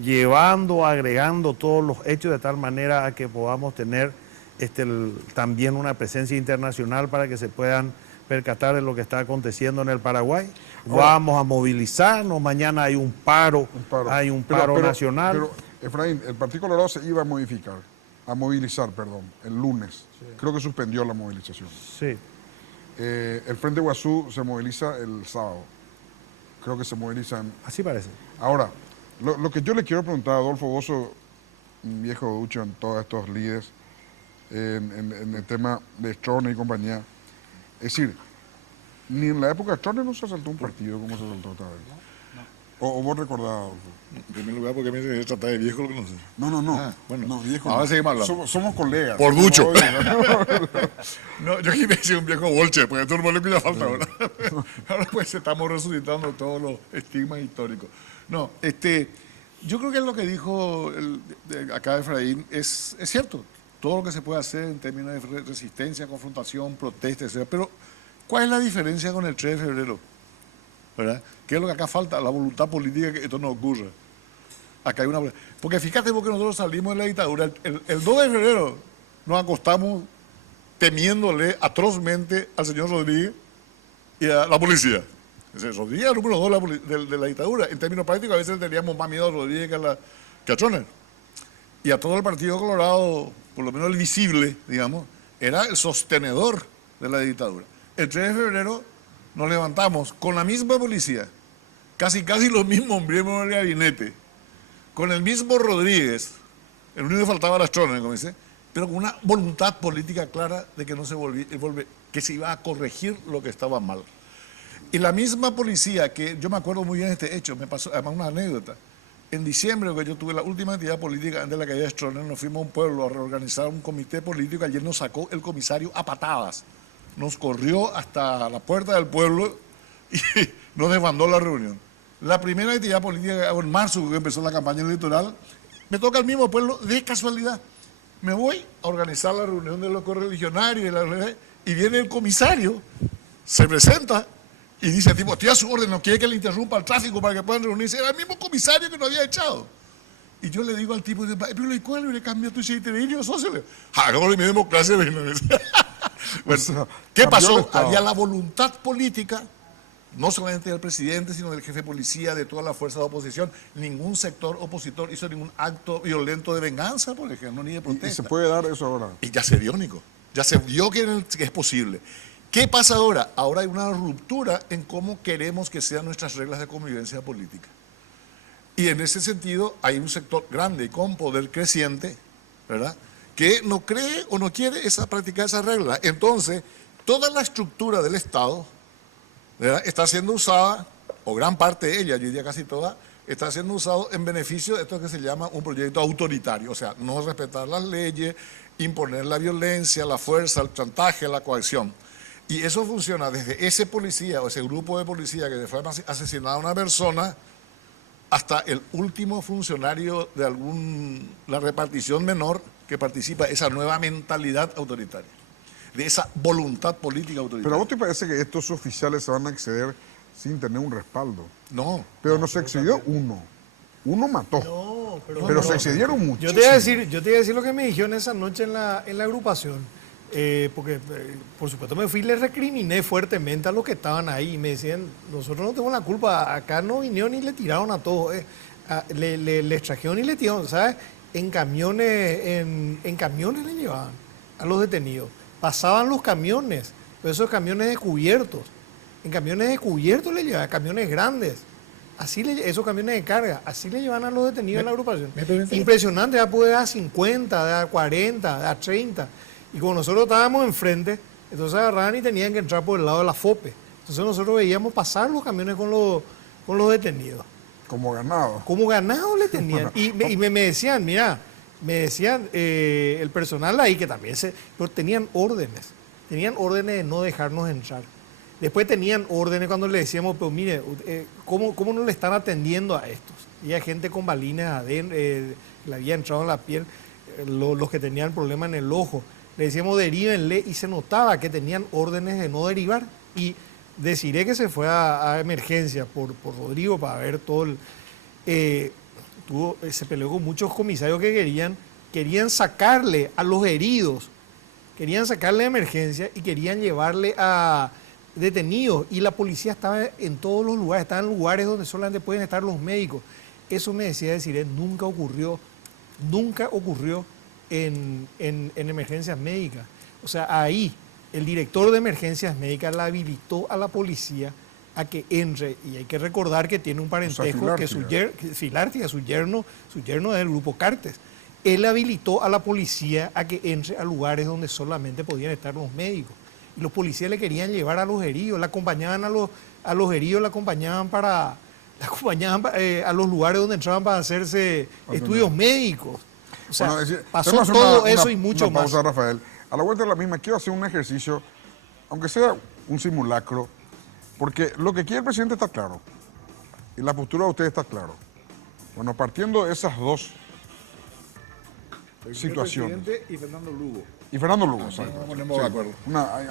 llevando, agregando todos los hechos de tal manera a que podamos tener también una presencia internacional para que se puedan percatar de lo que está aconteciendo en el Paraguay. Vamos a movilizarnos, mañana hay un paro, hay un paro nacional. Pero, Efraín, el Partido Colorado se iba a movilizar, el lunes. Sí. Creo que suspendió la movilización. Sí. El Frente Guazú se moviliza el sábado. Creo que se movilizan. Así parece. Ahora, lo que yo le quiero preguntar a Adolfo Bozo, un viejo ducho en todos estos líderes, en el tema de Stroessner y compañía, es decir, ni en la época de Stroessner no se asaltó un partido como se asaltó esta vez. ¿O vos recordás, Adolfo? En primer lugar, porque me se trata de viejo, lo que no sé. No. Ah, bueno. No, viejo. Ahora seguimos hablando. Somos colegas. Por mucho. No, yo aquí me decía un viejo bolche, porque todo el mundo le falta ahora. Ahora pues estamos resucitando todos los estigmas históricos. No, yo creo que lo que dijo acá Efraín es cierto. Todo lo que se puede hacer en términos de resistencia, confrontación, protesta, etc. Pero ¿Cuál es la diferencia con el 3 de febrero? ¿Verdad? ¿Qué es lo que acá falta? La voluntad política que esto no ocurra. Acá hay una... Porque fíjate porque nosotros salimos de la dictadura. El 2 de febrero nos acostamos temiéndole atrozmente al señor Rodríguez y a la policía. Rodríguez era el número 2 de la dictadura. En términos prácticos, a veces teníamos más miedo a Rodríguez que a Troner. Y a todo el Partido Colorado, por lo menos el visible, digamos, era el sostenedor de la dictadura. El 3 de febrero nos levantamos con la misma policía, casi los mismos miembros del gabinete, con el mismo Rodríguez, el único que faltaba era Troner, como dice, pero con una voluntad política clara de que no se que se iba a corregir lo que estaba mal. Y la misma policía, que yo me acuerdo muy bien de este hecho, me pasó además una anécdota. En diciembre, que yo tuve la última actividad política antes de la caída de Stroessner, nos fuimos a un pueblo a reorganizar un comité político. Ayer nos sacó el comisario a patadas. Nos corrió hasta la puerta del pueblo y nos desbandó la reunión. La primera actividad política que hago en marzo, que empezó la campaña electoral, me toca el mismo pueblo de casualidad. Me voy a organizar la reunión de los correligionarios y viene el comisario, se presenta y dice, tipo, estoy a su orden, no quiere que le interrumpa el tráfico para que puedan reunirse. Era el mismo comisario que nos había echado. Y yo le digo al tipo, pero ¿y cuál le cambió tu aceite de indio, socio? Hagámosle mi democracia. Bueno, ¿qué pasó? Había la voluntad política, no solamente del presidente, sino del jefe de policía, de todas las fuerzas de oposición. Ningún sector opositor hizo ningún acto violento de venganza, por ejemplo, ni de protesta. ¿Y se puede dar eso ahora? Y ya se dio, Nico. Ya se vio que es posible. ¿Qué pasa ahora? Ahora hay una ruptura en cómo queremos que sean nuestras reglas de convivencia política. Y en ese sentido hay un sector grande y con poder creciente, ¿verdad?, que no cree o no quiere practicar esa regla. Entonces, toda la estructura del Estado, ¿verdad?, está siendo usada, o gran parte de ella, yo diría casi toda, está siendo usado en beneficio de esto que se llama un proyecto autoritario, o sea, no respetar las leyes, imponer la violencia, la fuerza, el chantaje, la coacción. Y eso funciona desde ese policía o ese grupo de policía que fue asesinado a una persona hasta el último funcionario de la repartición menor que participa de esa nueva mentalidad autoritaria, de esa voluntad política autoritaria. ¿Pero a vos te parece que estos oficiales se van a exceder sin tener un respaldo? No. Pero no se excedió uno. Uno mató. No, pero se excedieron muchísimo. Yo te iba a decir lo que me dijeron esa noche en la agrupación. Porque, por supuesto, me fui y le recriminé fuertemente a los que estaban ahí. Y me decían, nosotros no tenemos la culpa, acá no vinieron y le tiraron a todos. Les trajeron y le tiraron, ¿sabes? En camiones le llevaban a los detenidos. Pasaban los camiones, pero esos camiones descubiertos. En camiones descubiertos le llevaban, camiones grandes. Esos camiones de carga, así le llevan a los detenidos en la agrupación. Impresionante, ya puede dar 50, dar 40, dar 30. Y como nosotros estábamos enfrente, entonces agarraban y tenían que entrar por el lado de la FOPE. Entonces nosotros veíamos pasar los camiones con los detenidos. Como ganado. Como ganado le tenían. Y me decían, mira, el personal ahí que también pero tenían órdenes de no dejarnos entrar. Después tenían órdenes cuando le decíamos, pero mire, ¿cómo no le están atendiendo a estos? Y hay gente con balines adentro, le había entrado en la piel, los que tenían problema en el ojo. Le decíamos derívenle y se notaba que tenían órdenes de no derivar. Y deciré que se fue a emergencia por Rodrigo para ver todo se peleó con muchos comisarios que querían sacarle a los heridos, querían sacarle de emergencia y querían llevarle a detenidos. Y la policía estaba en todos los lugares, estaba en lugares donde solamente pueden estar los médicos. Eso me decía decir, nunca ocurrió en emergencias médicas. O sea, ahí el director de emergencias médicas la habilitó a la policía a que entre, y hay que recordar que tiene un parentesco, que Filártiga, su yerno es del grupo Cartes. Él habilitó a la policía a que entre a lugares donde solamente podían estar los médicos. Y los policías le querían llevar a los heridos, le acompañaban a los heridos, le acompañaban a los lugares donde entraban para hacerse estudios médicos. O sea, pasó todo eso y mucho más. Pausa, Rafael. A la vuelta de la misma, quiero hacer un ejercicio, aunque sea un simulacro, porque lo que quiere el presidente está claro, y la postura de usted está claro. Bueno, partiendo de esas dos situaciones. Presidente y Fernando Lugo. Y Fernando Lugo, exacto. Nos ponemos de acuerdo.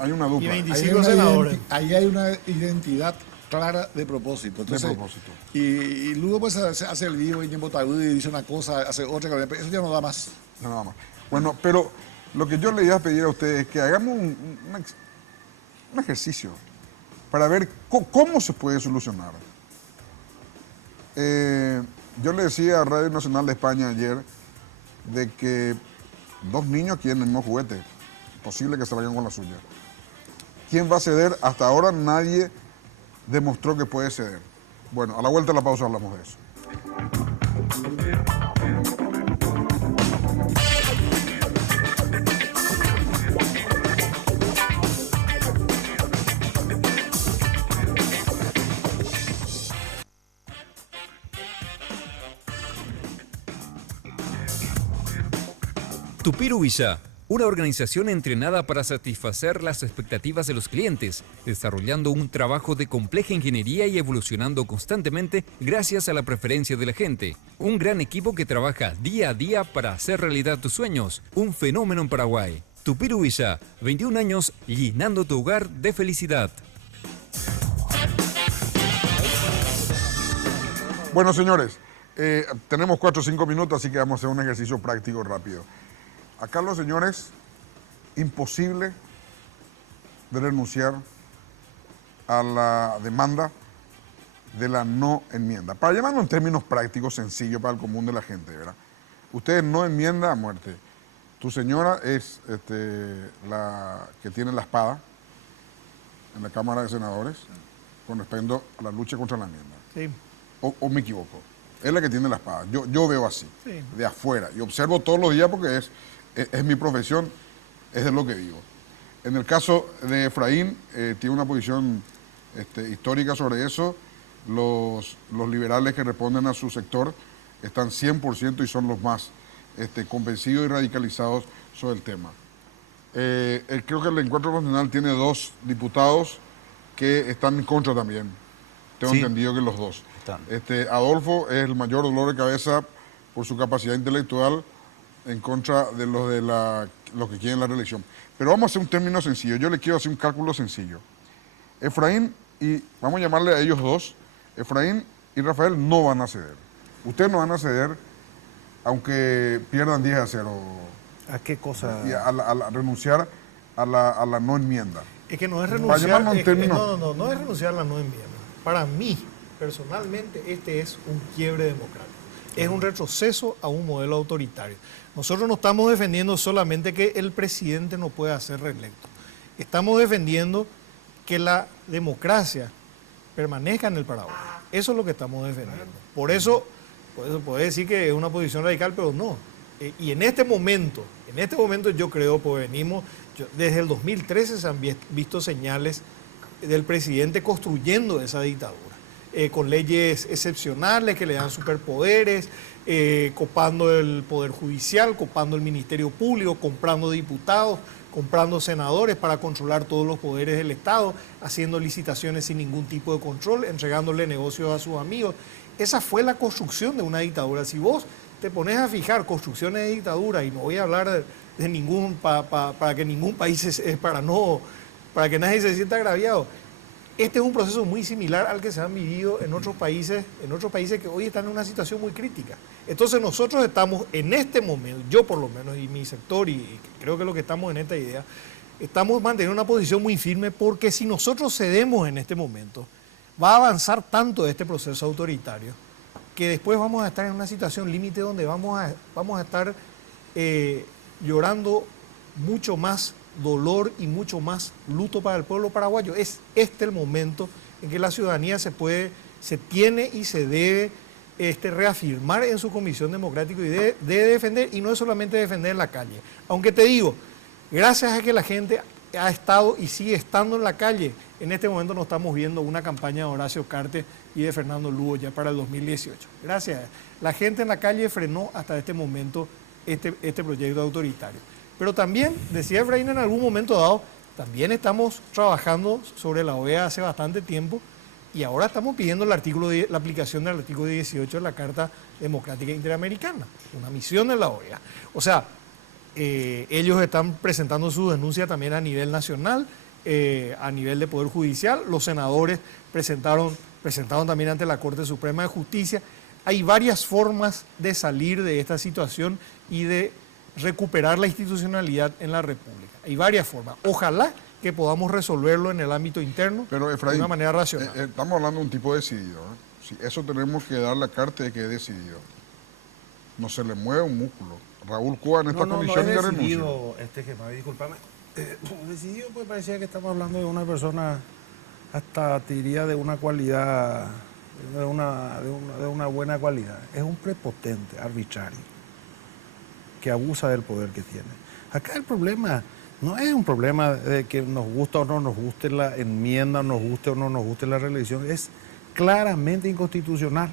Hay una dupla. Y Ahí 25 senadores. ahí hay una identidad clara de propósito. Entonces, De propósito. Y Lugo pues hace el vivo y tiempo tarde y dice una cosa, hace otra, eso ya no da más. No, nada más. Bueno, pero lo que yo le iba a pedir a ustedes es que hagamos un ejercicio para ver cómo se puede solucionar. Yo le decía a Radio Nacional de España ayer de que 2 niños quieren el mismo juguete. Posible que se vayan con la suya. ¿Quién va a ceder? Hasta ahora nadie demostró que puede ceder. Bueno, a la vuelta de la pausa hablamos de eso. Tupiru Villa, una organización entrenada para satisfacer las expectativas de los clientes, desarrollando un trabajo de compleja ingeniería y evolucionando constantemente gracias a la preferencia de la gente. Un gran equipo que trabaja día a día para hacer realidad tus sueños. Un fenómeno en Paraguay. Tupiru Villa, 21 años llenando tu hogar de felicidad. Bueno, señores, tenemos 4 o 5 minutos, así que vamos a hacer un ejercicio práctico rápido. Acá los señores, imposible de renunciar a la demanda de la no enmienda. Para llamarlo en términos prácticos, sencillos para el común de la gente, ¿verdad? Ustedes no enmienda a muerte. Tu señora es la que tiene la espada en la Cámara de Senadores con respecto a la lucha contra la enmienda. Sí. ¿O me equivoco? Es la que tiene la espada. Yo veo así, Sí. de afuera. Y observo todos los días porque es mi profesión, es de lo que digo. En el caso de Efraín, tiene una posición histórica sobre eso. Los liberales que responden a su sector están 100% y son los más convencidos y radicalizados sobre el tema. Creo que el Encuentro Nacional tiene 2 diputados que están en contra también. Tengo entendido que los 2. Adolfo es el mayor dolor de cabeza por su capacidad intelectual en contra de los que quieren la reelección. Pero vamos a hacer un término sencillo. Yo le quiero hacer un cálculo sencillo. Efraín y, vamos a llamarle a ellos 2, Efraín y Rafael no van a ceder. Ustedes no van a ceder aunque pierdan 10-0. ¿A qué cosa? Y a renunciar a la no enmienda. Es que no es Para renunciar. llamarlo en términos... No es renunciar a la no enmienda. Para mí, personalmente, este es un quiebre democrático. Es un retroceso a un modelo autoritario. Nosotros no estamos defendiendo solamente que el presidente no pueda ser reelecto. Estamos defendiendo que la democracia permanezca en el Paraguay. Eso es lo que estamos defendiendo. Por eso puede decir que es una posición radical, pero no. Y en este momento yo creo, pues desde el 2013 se han visto señales del presidente construyendo esa dictadura. Con leyes excepcionales que le dan superpoderes, copando el Poder Judicial, copando el Ministerio Público, comprando diputados, comprando senadores para controlar todos los poderes del Estado, haciendo licitaciones sin ningún tipo de control, entregándole negocios a sus amigos. Esa fue la construcción de una dictadura. Si vos te pones a fijar construcciones de dictadura, y no voy a hablar de ningún, para que ningún país, para que nadie se sienta agraviado. Este es un proceso muy similar al que se han vivido en otros países que hoy están en una situación muy crítica. Entonces nosotros estamos en este momento, yo por lo menos, y mi sector, y creo que lo que estamos en esta idea, estamos manteniendo una posición muy firme, porque si nosotros cedemos en este momento, va a avanzar tanto este proceso autoritario que después vamos a estar en una situación límite donde vamos a estar llorando mucho más dolor y mucho más luto para el pueblo paraguayo. Es este el momento en que la ciudadanía se tiene y se debe reafirmar en su convicción democrática y debe defender, y no es solamente defender en la calle. Aunque te digo, gracias a que la gente ha estado y sigue estando en la calle, en este momento no estamos viendo una campaña de Horacio Cartes y de Fernando Lugo ya para el 2018. Gracias. La gente en la calle frenó hasta este momento este proyecto autoritario. Pero también, decía Efraín en algún momento dado, también estamos trabajando sobre la OEA hace bastante tiempo, y ahora estamos pidiendo la aplicación del artículo 18 de la Carta Democrática Interamericana, una misión de la OEA. O sea, Ellos están presentando su denuncia también a nivel nacional, a nivel de Poder Judicial. Los senadores presentaron también ante la Corte Suprema de Justicia. Hay varias formas de salir de esta situación y de recuperar la institucionalidad en la República. Hay varias formas. Ojalá que podamos resolverlo en el ámbito interno. Pero, Efraín, de una manera racional. Estamos hablando de un tipo decidido. Si eso tenemos que dar la carta de que es decidido. No se le mueve un músculo. Raúl Cuba en esta condición ya renuncia. Decidido, Gemavi, discúlpame. Decidido, pues parecía que estamos hablando de una persona, hasta te diría de una cualidad, de una buena cualidad. Es un prepotente, arbitrario, que abusa del poder que tiene. Acá el problema no es un problema de que nos gusta o no nos guste la enmienda, nos guste o no nos guste la reelección, es claramente inconstitucional.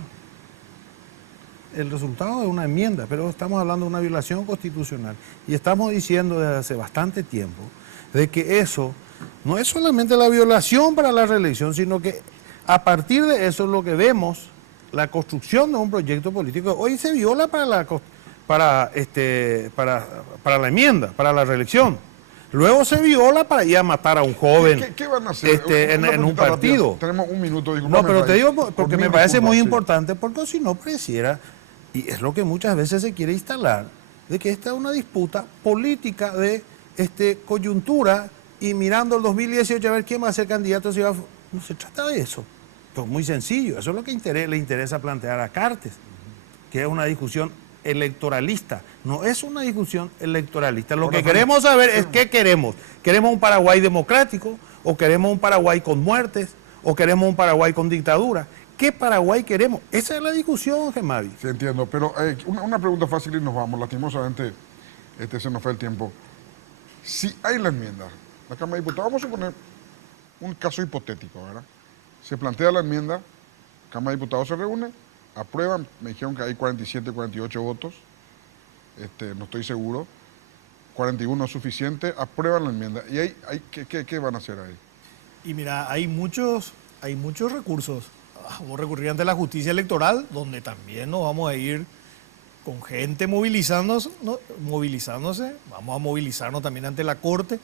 El resultado de una enmienda, pero estamos hablando de una violación constitucional. Y estamos diciendo desde hace bastante tiempo de que eso no es solamente la violación para la reelección, sino que a partir de eso lo que vemos, la construcción de un proyecto político, hoy se viola para la enmienda, para la reelección. Luego se viola para ir a matar a un joven. ¿Qué van a hacer? En un partido. Rápida. Tenemos un minuto. Disculpame, No, pero te digo porque me parece muy sí. importante, porque si no pareciera, y es lo que muchas veces se quiere instalar, de que esta es una disputa política de coyuntura y mirando el 2018 a ver quién va a ser candidato. No se trata de eso. Pues muy sencillo, eso es lo que le interesa plantear a Cartes, que es una discusión electoralista, no es una discusión electoralista. Lo que queremos saber es qué queremos. ¿Queremos un Paraguay democrático? ¿O queremos un Paraguay con muertes? ¿O queremos un Paraguay con dictadura? ¿Qué Paraguay queremos? Esa es la discusión, Gemavi. Sí, entiendo, pero una pregunta fácil y nos vamos. Lastimosamente, se nos fue el tiempo. Si hay la enmienda, la Cámara de Diputados, vamos a suponer un caso hipotético, ¿verdad? Se plantea la enmienda, la Cámara de Diputados se reúne, aprueban, me dijeron que hay 47, 48 votos, no estoy seguro, 41 es suficiente, aprueban la enmienda. ¿Y qué van a hacer ahí? Y mira, hay muchos recursos. Vamos a recurrir ante la justicia electoral, donde también nos vamos a ir con gente movilizándose, vamos a movilizarnos también ante la Corte.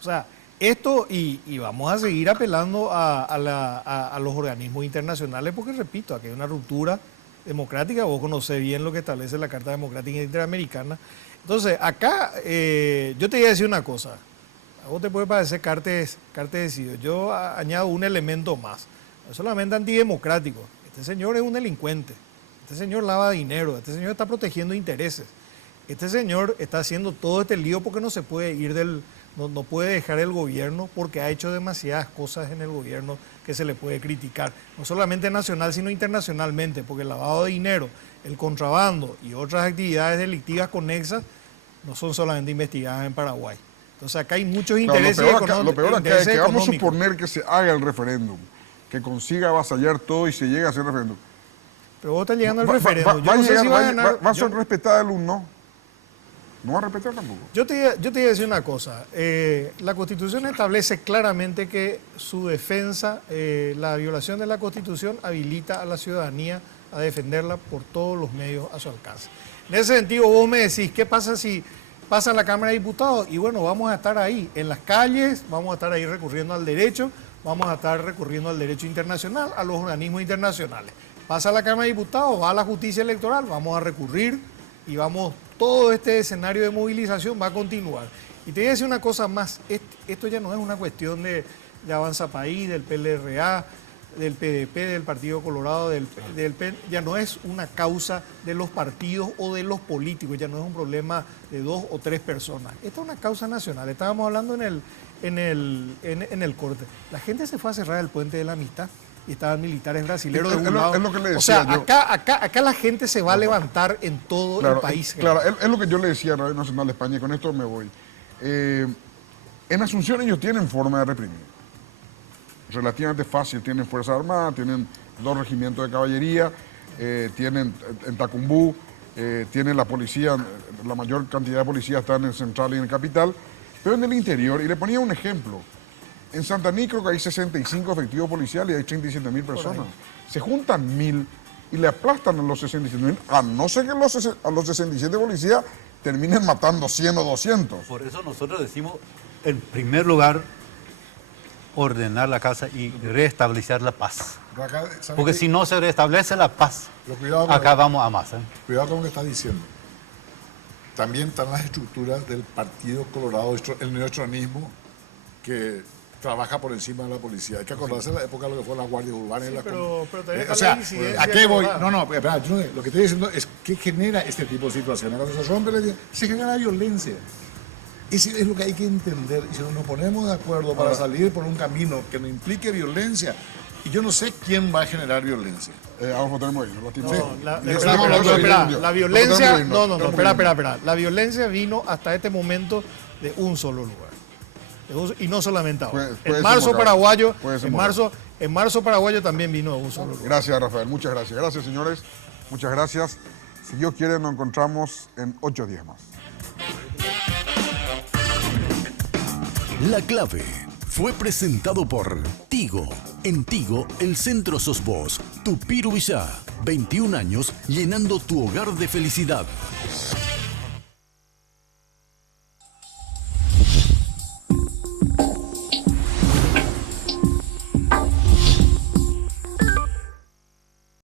O sea, esto y vamos a seguir apelando a los organismos internacionales porque, repito, aquí hay una ruptura democrática. Vos conocés bien lo que establece la Carta Democrática Interamericana. Entonces, acá yo te voy a decir una cosa. A vos te puede parecer Cartes decidido. Yo añado un elemento más. No es solamente antidemocrático. Este señor es un delincuente. Este señor lava dinero. Este señor está protegiendo intereses. Este señor está haciendo todo este lío porque no se puede ir no puede dejar el gobierno porque ha hecho demasiadas cosas en el gobierno que se le puede criticar. No solamente nacional, sino internacionalmente, porque el lavado de dinero, el contrabando y otras actividades delictivas conexas no son solamente investigadas en Paraguay. Entonces acá hay muchos intereses económicos. Lo peor acá es que vamos a suponer que se haga el referéndum, que consiga avasallar todo y se llegue a hacer referéndum. Pero vos estás llegando al referéndum. ¿Va a ser respetada el un no? ¿No va a respetar tampoco? Yo te voy a decir una cosa. La Constitución establece claramente que su defensa, la violación de la Constitución, habilita a la ciudadanía a defenderla por todos los medios a su alcance. En ese sentido, vos me decís, ¿qué pasa si pasa la Cámara de Diputados? Y bueno, vamos a estar ahí, en las calles, vamos a estar ahí recurriendo al derecho, vamos a estar recurriendo al derecho internacional, a los organismos internacionales. Pasa la Cámara de Diputados, va a la justicia electoral, vamos a recurrir y todo este escenario de movilización va a continuar. Y te voy a decir una cosa más, esto ya no es una cuestión de Avanza País, del PLRA, del PDP, del Partido Colorado, del PEN, ya no es una causa de los partidos o de los políticos, ya no es un problema de 2 o 3 personas. Esta es una causa nacional. Estábamos hablando en el corte. La gente se fue a cerrar el puente de la Amistad y estaban militares brasileños de un lado. Es lo que le decía, o sea, acá la gente se va a levantar en todo el país. Claro, es lo que yo le decía a Radio Nacional de España y con esto me voy. En Asunción ellos tienen forma de reprimir. Relativamente fácil, tienen Fuerza Armada, tienen 2 regimientos de caballería, tienen en Tacumbú, tienen la policía, la mayor cantidad de policía está en el central y en el capital, pero en el interior, y le ponía un ejemplo, en Santaní creo que hay 65 efectivos policiales y hay 37.000 personas. Se juntan 1.000 y le aplastan a los 67.000, a no ser que a los 67 policías terminen matando 100 o 200. Por eso nosotros decimos, en primer lugar, ordenar la casa y restablecer la paz. Pero acá, ¿sabe Porque qué? si no se restablece la paz, Pero cuidado con acá vamos a más. Cuidado con lo que está diciendo. También están las estructuras del Partido Colorado, el neoestronismo, que trabaja por encima de la policía. Hay que acordarse de la época de lo que fue la Guardia Urbana. Y la pero también está o sea, la incidencia ¿a qué voy? colorada. No, espera, yo lo que estoy diciendo es que genera este tipo de situaciones. Cuando se rompe, se genera violencia. Eso es lo que hay que entender. Y si nos ponemos de acuerdo para salir por un camino que no implique violencia, y yo no sé quién va a generar violencia. Vamos, tenemos ahí, ¿no? No, la Sí. violencia, Tenemos que irnos. espera. La violencia vino hasta este momento de un solo lugar. Y no solamente ahora. Puede En marzo ser paraguayo, Puede ser en marzo paraguayo también vino de un solo lugar. Gracias, Rafael. Muchas gracias. Gracias, señores. Muchas gracias. Si Dios quiere, nos encontramos en 8 días más. La Clave fue presentado por Tigo. En Tigo, el centro sos vos. Tu Pirubillá. 21 años llenando tu hogar de felicidad.